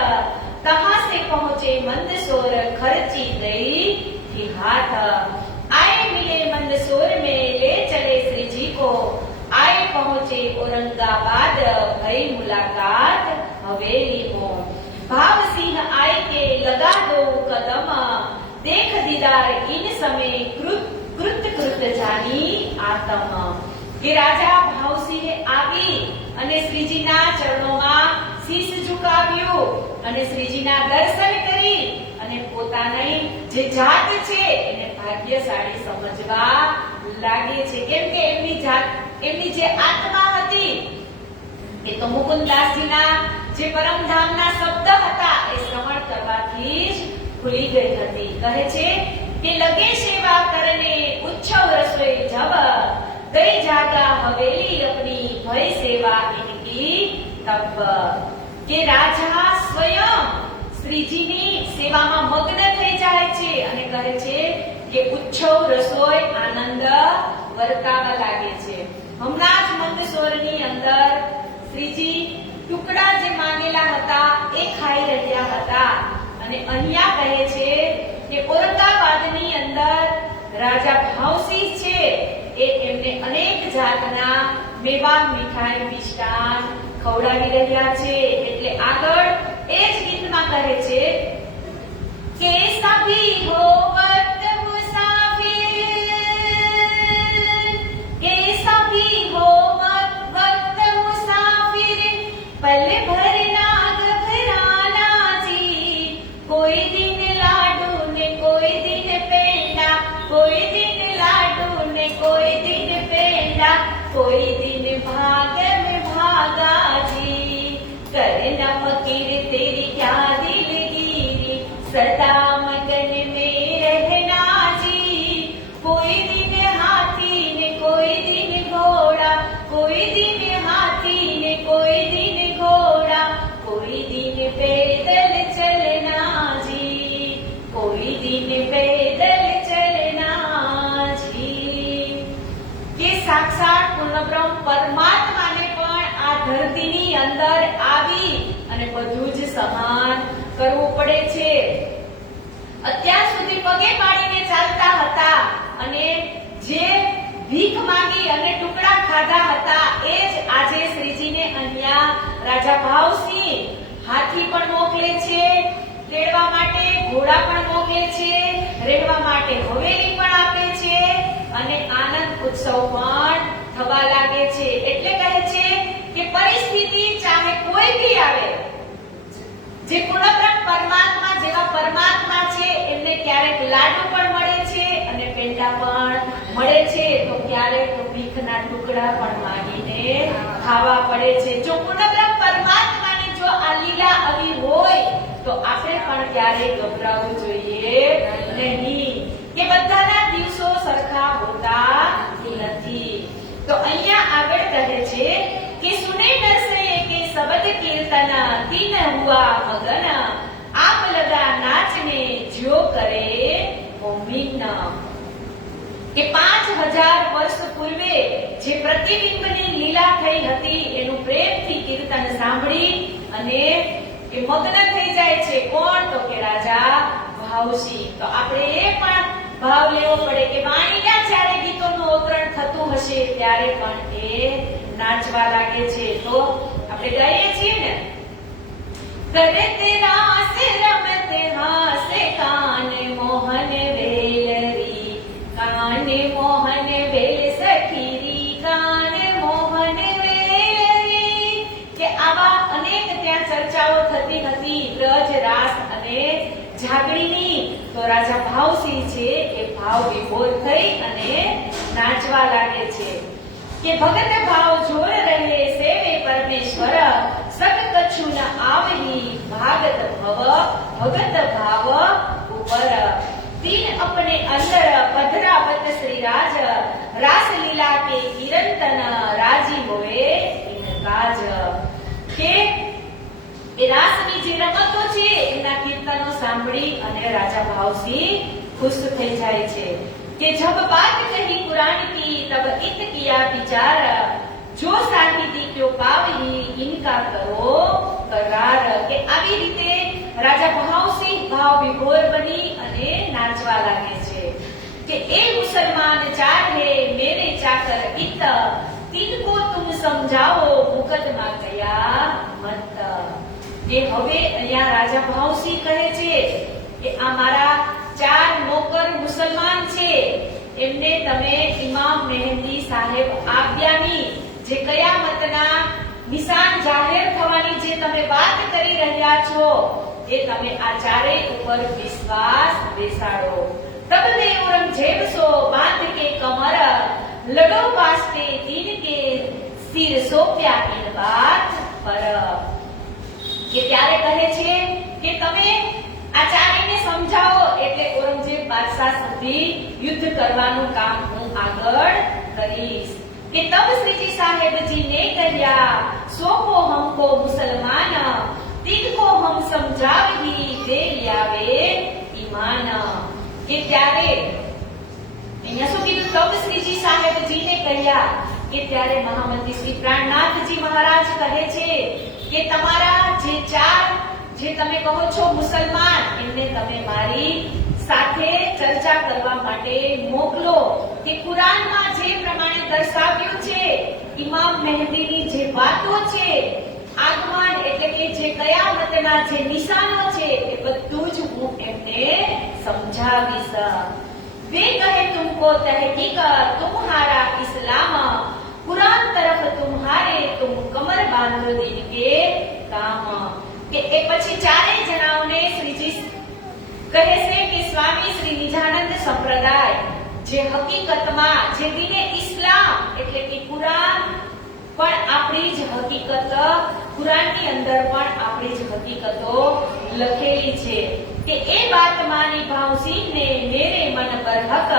તહાં से पहुंचे मंदसौर खर्ची गई थी हाथ. आए मिले मंदसौर में ले चले श्री जी को आए पहुंचे औरंगाबाद भई मुलाकात हवेली को. भाव सिंह आए के लगा दो कदम देख दीदार इन समय कृत कृत जानी आतम. કે રાજા ભાવસિંહે આવી અને શ્રીજીના ચરણોમાં શીશ ઝુકાવ્યું અને શ્રીજીના દર્શન કરી અને પોતાની જે જાત છે એને ભાગ્યશાળી સમજવા લાગે છે. કેમ કે એમની જાત એમની જે આત્મા હતી એ તો મુકુંદાસજીના જે પરમધામના શબ્દ હતા એ શ્રવણ કરવાથી જ ખુલી ગઈ હતી. કહે છે કે લગે સેવા કરને ઉચ્છવ રસોઈ જબ गई जागा हवेली अपनी भय सेवा इनकी तब. કે રાજા સ્વયં શ્રીજીની સેવામાં મગ્ન થઈ જાય છે અને કહે છે કે ઉચ્છવ રસોઈ આનંદ વર્તાવા લાગે છે. હમણાં જ મંદસોરની અંદર શ્રીજી ટુકડા જે માંગેલા હતા એ ખાઈ રહ્યા હતા અને અહીંયા કહે છે કે ઔરંગાબાદની અંદર રાજા ભાવસિંહ છે એ એમને અનેક જાતના મેવા મીઠાઈ મિષ્ટાન ખવડાવી રહ્યા છે. એટલે આગળ એ જ ગીતમાં કહે છે કે સભી હોવત મુસાફિર કે સભી હોવત વક્ત મુસાફિર પલ ભર નાગ ભરાના जी कोई दिन लाडू ने कोई दिन पेंडा कोई दिन लाडू ने कोई दिन पेंडा कोई दिन भाग में भागा जी करना फकीर तेरी क्या दिलगिरी सदा मगन में रहना जी कोई અંદર આવી અને બધું જ સહન કરવું પડે છે. અત્યાર સુધી પગે પાડીને ચાલતા હતા અને જે ભીખ માંગી અને ટુકડા ખાધા હતા એ જ આજે શ્રીજીને અહીંયા રાજા ભાવસિંહ હાથી પણ મોકલે છે, તેડવા માટે ઘોડા પણ મોકલે છે, રહેવા માટે હવેલી પણ આપે છે અને આનંદ ઉત્સવ પણ થવા લાગે છે. એટલે કહે છે કે પરિસ્થિતિ ચાહે કોઈ બી આવે, જે પૂર્ણબ્રહ્મ પરમાત્મા જેવા પરમાત્મા છે એમને ક્યારેક લાડુ પણ મળે છે અને પેંડા પણ મળે છે, તો ક્યારેક ભીખના ટુકડા પણ માંગીને ખાવા પડે છે. જો પૂર્ણબ્રહ્મ પરમાત્માની જો આ લીલા આવી હોય તો આપણે પણ ક્યારેય ગભરાવું જોઈએ નહીં કે બધાના દિવસો સરખા હોતા નથી. તો અહીંયા આગળ કહે છે कि सुने नरसे के शब्द कीर्तन तीन हुआ मगन आप लगा नाचने जो करे मोमिन. કે 5000 વર્ષ પૂર્વે જે પ્રતિબિંબની લીલા થઈ હતી એનું પ્રેમથી કીર્તન સાંભળી અને એ મગ્ન થઈ જાય છે. કોણ? તો કે રાજા ભાવસિંહ. તો આપણે એ પણ ભાવ લેવો પડે કે વાણીના જ્યારે ગીતોનું અવતરણ થતું હશે ત્યારે પણ એ નાચવા લાગે છે. તો આપણે ગાઈએ છીએ ને, કરે તેરા સે રમતે હાસે કાન મોહન વેલરી, કાન મોહન વેલ સખીરી, કાન મોહન વેલરી. કે આવા અનેક ત્યાં ચર્ચાઓ થતી હતી બ્રજ રાસ અને જાગણીની. તો રાજા ભાવસિંહ છે એ ભાવ વિભોર થઈ અને નાચવા લાગે છે કે ભગત ભાવ જોર રહે સેવે પરમેશ્વર, સબ કछु ન આવહી ભાગત ભવ, ભગત ભાવ ઉપર. तीन अपने अंदर पधरावत श्री राज, रास लीला के किरंतन राजी होए इन काज. કે એ રાસની જે રમતો છે એના કીર્તનો સાંભળી અને રાજા ભાવસિંહ ખુશ થઈ જાય છે કે જબ બાત કહી कुरान की तब इत किया विचार, जो साहित्य क्यों पावही इनका करो करार. કે આવી રીતે રાજા ભાવસિંહ ભાવ વિભોર બની અને નાચવા લાગે છે કે એ મુસલમાન ચાર હે મેરે ચાકર इत, तिनको तुम समझाओ मुकदमा कया मत. એ હવે અહીંયા રાજા ભાવસિંહ કહે છે કે આ મારા ચાર નોકર મુસલમાન છે, એમને તમે ઇમામ મહેંદી સાહેબ આજ્ઞાની જે કયામતના નિશાન જાહેર થવાની જે તમે વાત કરી રહ્યા છો એ તમે આ ચારેય ઉપર વિશ્વાસ બેસાડો. તબ ને औरंगजेब सो बांध के कमर, लड़ो वास्ते दीन के सिर सोप्या इन बात पर. કે ત્યારે કહે છે કે તમે આ ચારેયને સમજાવો એટલે औरंगजेब બાદશાહ સુધી યુદ્ધ કરવાનું કામ હું આગળ કરીશ. કે તબ શ્રીજી સાહેબજી ને કહ્યા, સોપો હમકો મુસલમાન, तिनको हम समझावही दे लियावे ईमान. કે ત્યારે અહીંયા શું કીધું? તબ શ્રીજી સાહેબજીને કહ્યા કે ત્યારે મહામંત્રી શ્રી પ્રાણનાથજી મહારાજ કહે છે કે તમારા જે ચાર જે તમે કહો છો મુસલમાન એમને તમે મારી સાથે ચર્ચા કરવા માટે મોકલો. કે કુરાનમાં જે પ્રમાણે દર્શાવ્યું છે ઇમામ મહેદીની જે વાતો છે, આગમન એટલે કે જે કયામતના જે નિશાનો છે એ બધું જ હું એમને સમજાવીશ. वे कहे तुमको तहकीक तुम्हारा इस्लाम, कुरान तरफ तुम्हारे तुम कमर बांधो दिन के काम. કે એ પછી ચારે જણાઓને શ્રીજી કહે છે કે સ્વામી શ્રી નિજાનંદ સંપ્રદાય જે હકીકતમાં જે દીને ઇસ્લામ એટલે કે કુરાન પણ આપણી જ હકીકત, કુરાનની અંદર પણ આપણી જ હકીકતો લખેલી છે કે એ बात मानी भावसिंह ने मेरे मन पर हक,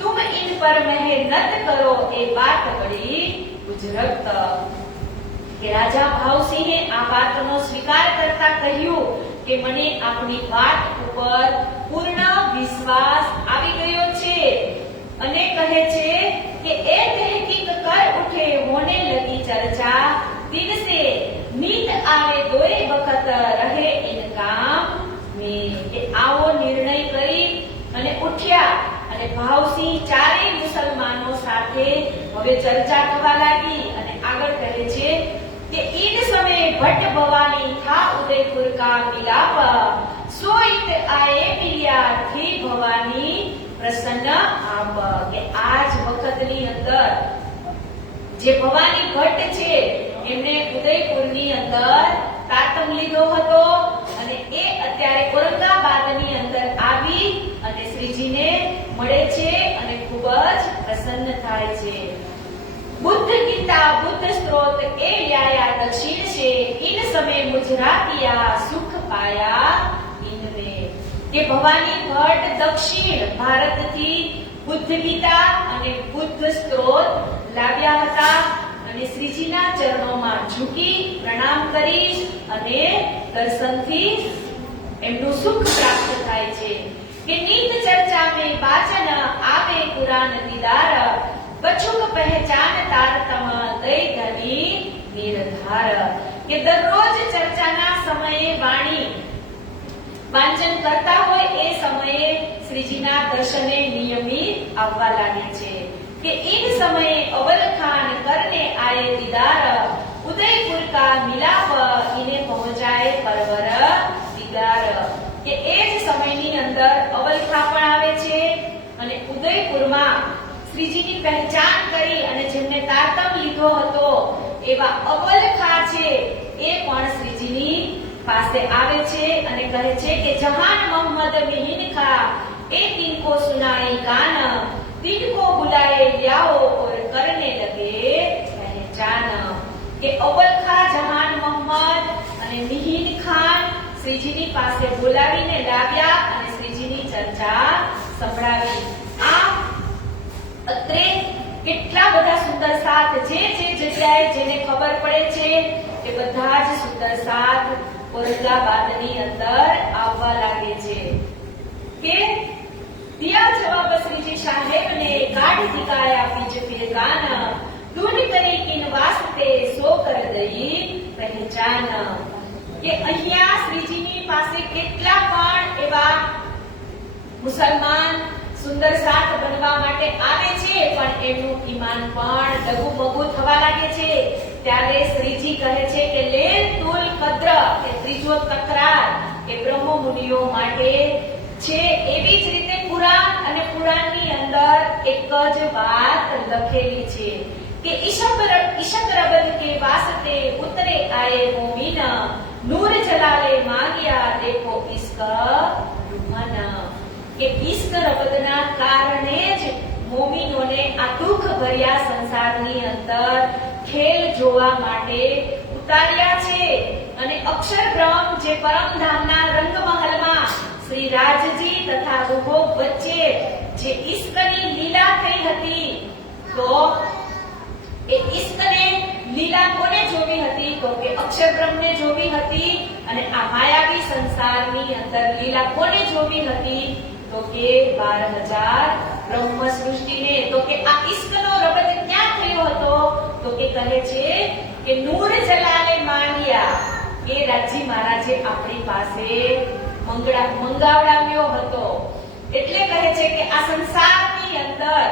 तुम इन पर मेहनत करो ए बात बड़ी गुजरत. કે રાજા ભાવસિંહે આ વાતનો સ્વીકાર કરતા કહ્યું કે મને આપણી વાત ઉપર પૂર્ણ વિશ્વાસ આવી ગયો છે અને કહે છે કે એ તહકીક કર ઉઠે હોને લગી ચર્ચા, દિન से નીંદ આવે દોય વખત રહે ઇન કામ में કે આવો નિર્ણય કરી અને ઉઠ્યા અને ભાવસિંહ ચારેય મુસલમાનો સાથે હવે ચર્ચા થવા લાગી અને આગળ કહે છે કે ઈન સમય ભટ્ટ ભવાની થા ઉદયપુર કા મિલાપ સોઈત આએ મિલ્યા થી ભવાની પ્રસન્ન આપ કે આજ વખતની અંદર જે ભવાની ભટ્ટ છે એમણે ઉદયપુરની અંદર તાતમ લીધો હતો અને એ અત્યારે ઔરંગાબાદની અંદર આવી અને શ્રીજીને મળે છે અને ખૂબ જ પ્રસન્ન થાય છે बुद्ध गीता बुद्ध स्त्रोत ए ल्याया दक्षिण से इन समय मुजरातिया सुख पाया इनमें के भवानी भट्ट दक्षिण भारत थी बुद्ध गीता અને બુદ્ધ સ્ત્રોત લાવ્યા હતા અને શ્રીજીના ચરણોમાં ઝૂકી પ્રણામ કરી અને દર્શનથી એમનું સુખ પ્રાપ્ત થાય છે કે નીત ચર્ચા में वाचन आवे कुरान दीदार कछुक पहचान तारतम दई धनी निर्धार કે દરરોજ ચર્ચાના સમયે વાણી વાંચન કરતા હોય એ સમયે શ્રીજીના દર્શને નિયમિત આવવા લાગે છે કે इन समय अवल खान करने आए दीदार उदयपुर का मिलाप इन्हें पहुंचाए परवर दीदार કે એ જ સમયની અંદર અવલખા પણ આવે છે અને ઉદયપુરમાં શ્રીજીની પહેચાન કરી અને જેમને તારતમ લીધો હતો એવા અવલખા છે એ પણ શ્રીજીની પાસે આવે છે અને કહે છે કે જહાન મોહમ્મદ મિહિન ખા એ तिनको सुनाई गान तिनको बुलाए लियाओ और करने लगे पहचान કે અવલખા જહાન મોહમ્મદ અને મિહિન ખાન શ્રીજીની પાસે બોલાવીને લાવ્યા અને શ્રીજીની ચર્ચા સંભળાવી આ અત્રે કેટલા બધા સુંદર સાથ જે જગ્યાએ જેને ખબર પડે છે કે બધા જ સુંદર સાથ ઔરંગાબાદની અંદર આવવા લાગે છે કે દિયા જવાબ શ્રીજી સાહેબને કાઢ દિખાયા બીજ ફિરકાન ઢૂંढ કરી કિન વાસ્તે સો કર દઈ પહેચાન કે અહીંયા શ્રીજીની પાસે કેટલા પણ એવા મુસલમાન સુંદર સાથ બનવા માટે આવે છે પણ એમનું ઈમાન પણ ડગુમગુ થવા લાગે છે ત્યારે શ્રીજી કહે છે કે લે તુલ કદ્ર કે ત્રીજો તકરાર એ બ્રહ્મ મુનિઓ માટે છે એવી જ રીતે પુરાણ અને પુરાણની અંદર એક જ વાત લખેલી છે કે ઈશક રબદ કે વાસ્તે ઉતરે આયે મોમીન નૂર જલાલે માંગ્યા દેખો ઇશ્ક રૂહન કે ઇશ્ક રબદના કારણે જ મોમીનોને આ દુઃખ ભર્યા સંસારની અંદર ખેલ જોવા માટે ઉતાર્યા છે અને અક્ષરબ્રહ્મ જે પરમધામના રંગમહલમાં શ્રી રાજજી તથા રૂભોગ વચ્ચે જે ઇશ્કની લીલા થઈ હતી તો એ ઇશ્કને લીલા કોને જોવી હતી તો કે અક્ષરબ્રહ્મને જોવી હતી અને આ માયાવી સંસારની અંદર લીલા કોને જોવી હતી તો કે 12,000 બ્રહ્મ સૃષ્ટિને તો કે આ ઇશ્કનો રબદ ક્યાં થયો હતો તો કે કહે છે કે નૂર જલાલે માંગ્યા એ રાજી મહારાજે આપણી પાસે મંગાવડાવ્યો હતો એટલે કહે છે કે આ સંસારની અંદર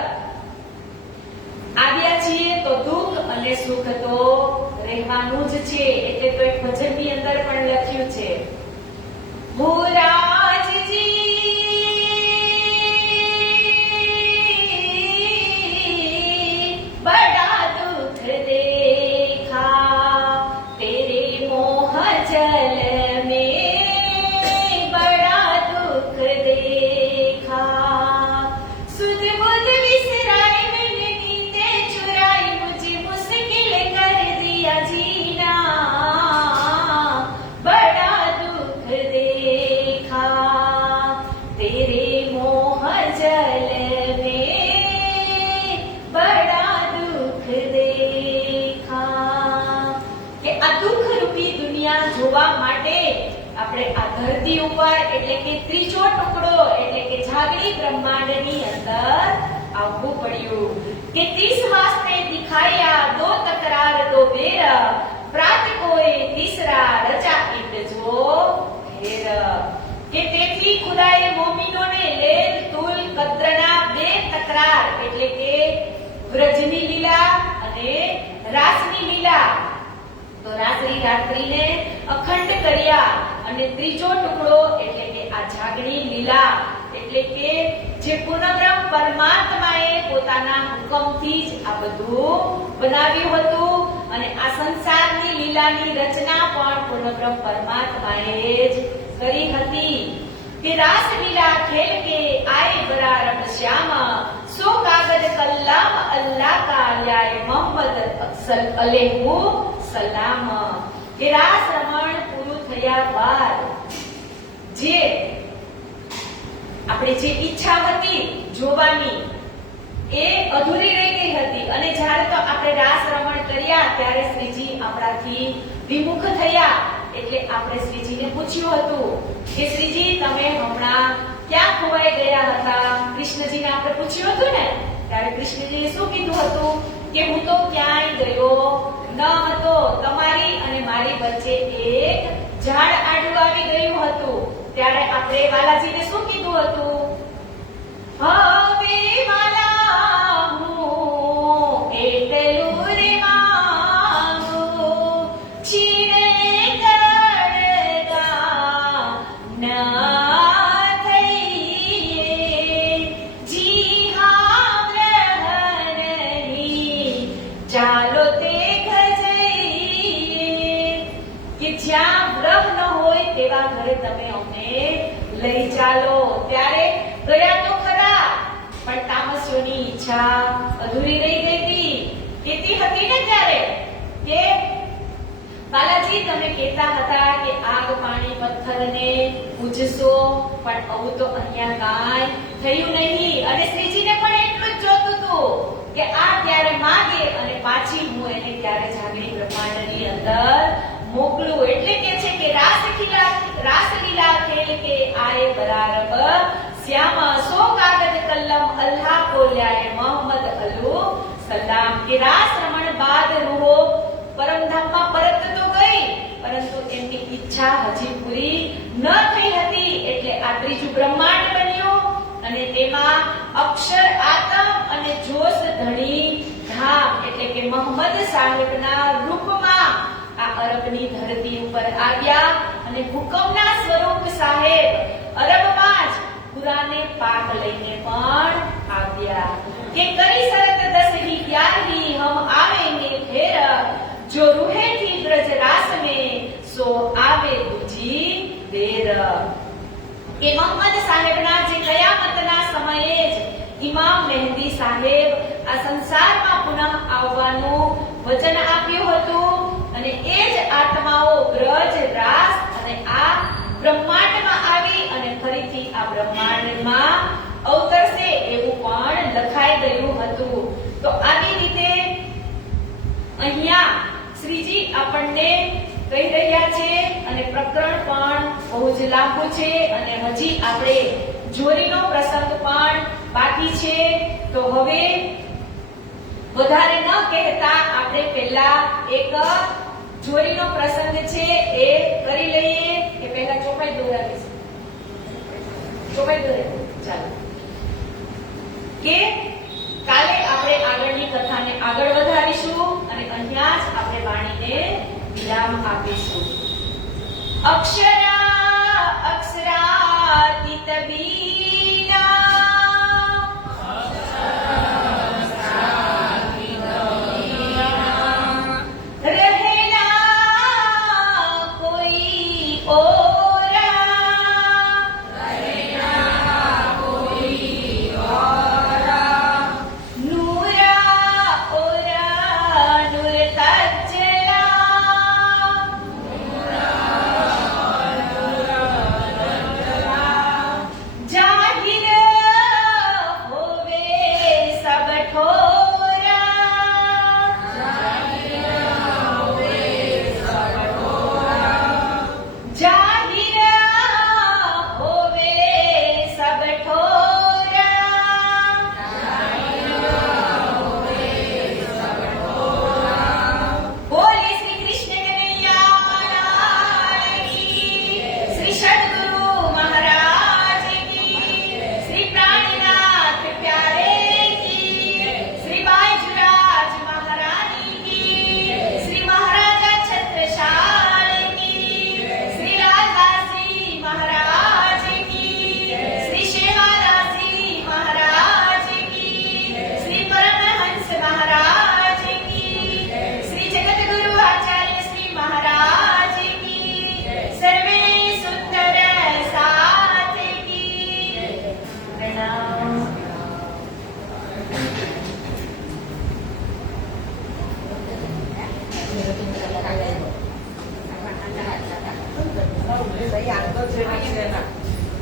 આવ્યા છીએ તો દુઃખ અને સુખ તો રહેવાનું જ છે એટલે તો એક ભજનની અંદર પણ લખ્યું છે મુરારજી બડા દુઃખ દેખા તેરે મોહ જલ में बड़ा दुख देखा सुध बुध विसराई मैंने नींदे चुराई मुझे मुश्किल कर दिया जीना बड़ा दुख देखा तेरे मोह जल में बड़ा दुख देखा કે આ દુઃખ રૂપી દુનિયા જોવા માટે આપણે આ ધરતી ઉપર એટલે કે ત્રીજો ટુકડો એટલે કે જાગડી બ્રહ્માંડની અંદર આવવું પડ્યું કે 30 વાસ્તે દિખાયા દો તકરાર દો બેર પ્રાત કોએ દૂસરા રચા ઈટ જો ઢેર કે તેથી ખુદાએ મોમીનોને લેદ તુલ કદ્રના બે તકરાર એટલે કે વ્રજની લીલા અને રાસની લીલા તો રાત્રિ રાત્રિને અખંડ કર્યા અને ત્રીજો ટુકડો એટલે કે આ જાગણી લીલા એટલે કે જે પૂર્ણબ્રહ્મ પરમાત્માએ પોતાના હુકમથી જ આ બધું બનાવ્યું હતું અને આ સંસારની લીલાની રચના પણ પૂર્ણબ્રહ્મ પરમાત્માએ જ કરી હતી કે રાસ લીલા ખેલ કે આય બરારબ શ્યામ સો કાગજ કલ્લામ અલ્લાહ કા લ્યાય મોહમ્મદ અફસલ અલેહુ સલામ કે રાસ રમણ પૂરું થયા બાદ જે આપણે જે ઈચ્છા હતી જોવાની એ અધૂરી રહી ગઈ હતી અને જ્યારે તો આપણે રાસ રમણ કર્યા ત્યારે શ્રીજી આપણાથી વિમુખ થયા એટલે આપણે શ્રીજીને પૂછ્યું હતું કે શ્રીજી તમે હમણાં ક્યાં ખોવાઈ ગયા હતા કૃષ્ણજીને આપણે પૂછ્યું હતું ને ત્યારે કૃષ્ણજીએ શું કીધું હતું કે હું તો ક્યાંય ગયો ન હતો તમારી અને મારી વચ્ચે એક ઝાડ આડું આવી ગયું હતું ત્યારે આપણે વાલાજીને શું કીધું હતું હવે વાલા હું એટલું રે માંગુ ચીરે કરતા ના થઈએ જી હા બ્રહ્મની ચાલો તે ઘર જઈએ કે જ્યાં બ્રહ્મ ન હોય તેવા ઘરે તમે અમને લઈ ચાલો ત્યારે ગયા તો ખરા પણ તામસીઓની ઈચ્છા અધૂરી રહી ગઈ હતી હતી ને ત્યારે કે બાલાજી તમે કહેતા હતા કે આગ પાણી પથ્થરને પૂજશો પણ આવું તો અહીંયા કાંઈ થયું નહીં અને શ્રીજીને પણ એટલું જ જોતું હતું કે આ ત્યારે માગે અને પાછી હું એને ત્યારે જાગણી બ્રહ્માંડની અંદર મોકલું એટલે કે છે કે રાસલીલા ખેલ કે આય બરારબ શ્યામ સો કાગજ કલ્લમ અલ્લાહ કો લ્યાય મોહમ્મદ અલુ સલામ કે રાસ રમણ બાદ રૂહો પરમધામમાં પરત તો ગઈ પરંતુ એમની ઈચ્છા હજી પૂરી ન થઈ હતી એટલે આ ત્રીજું બ્રહ્માંડ બન્યું અને તેમાં અક્ષર આતમ અને જોશ ધણી ધામ એટલે કે મોહમ્મદ સાહેબના રૂપમાં આ અરબની ધરતી ઉપર આવ્યા અને હુકમના સ્વરૂપ સાહેબ અરબમાં જ કુરાને પાક લઈને પણ આવ્યા કે કરી શરત 10 ही 11 ही हम आवेंगे फिर जो रूहे थी ब्रज रास में सो आवे दूजी देर કે મોહમ્મદ સાહેબના જે કયામતના સમયે જ ઇમામ મહેદી સાહેબ આ સંસારમાં પુનઃ આવવાનું વચન આપ્યું હતું અને એ જ આત્માઓ બ્રજ રાસ અને આ બ્રહ્માંડમાં આવી અને ફરીથી આ બ્રહ્માંડમાં અવતરશે એવું પણ લખાઈ ગયું હતું તો આવી રીતે અહીંયા શ્રીજી આપણને કહી રહ્યા છે અને પ્રકરણ પણ બહુ જ લાંબુ છે અને હજી આપણે જોરીનો પ્રસંગ પણ બાકી છે તો હવે વધારે ન કહેતા આપણે પહેલા એક જોરીનો પ્રસંગ છે એ કરી લઈએ કે પહેલા ચોપાઈ દોરાવીશું ચોપાઈ દોરે ચાલો કે કાલે આપણે આગળની કથાને આગળ વધારીશું અને અહીંયા જ આપણે વાણીને વિરામ આપીશું અક્ષરા અક્ષરાતીત બીના જા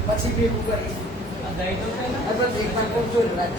પછી ભેગું કરીશ બસ એકમાં કોણ જોઈ વાત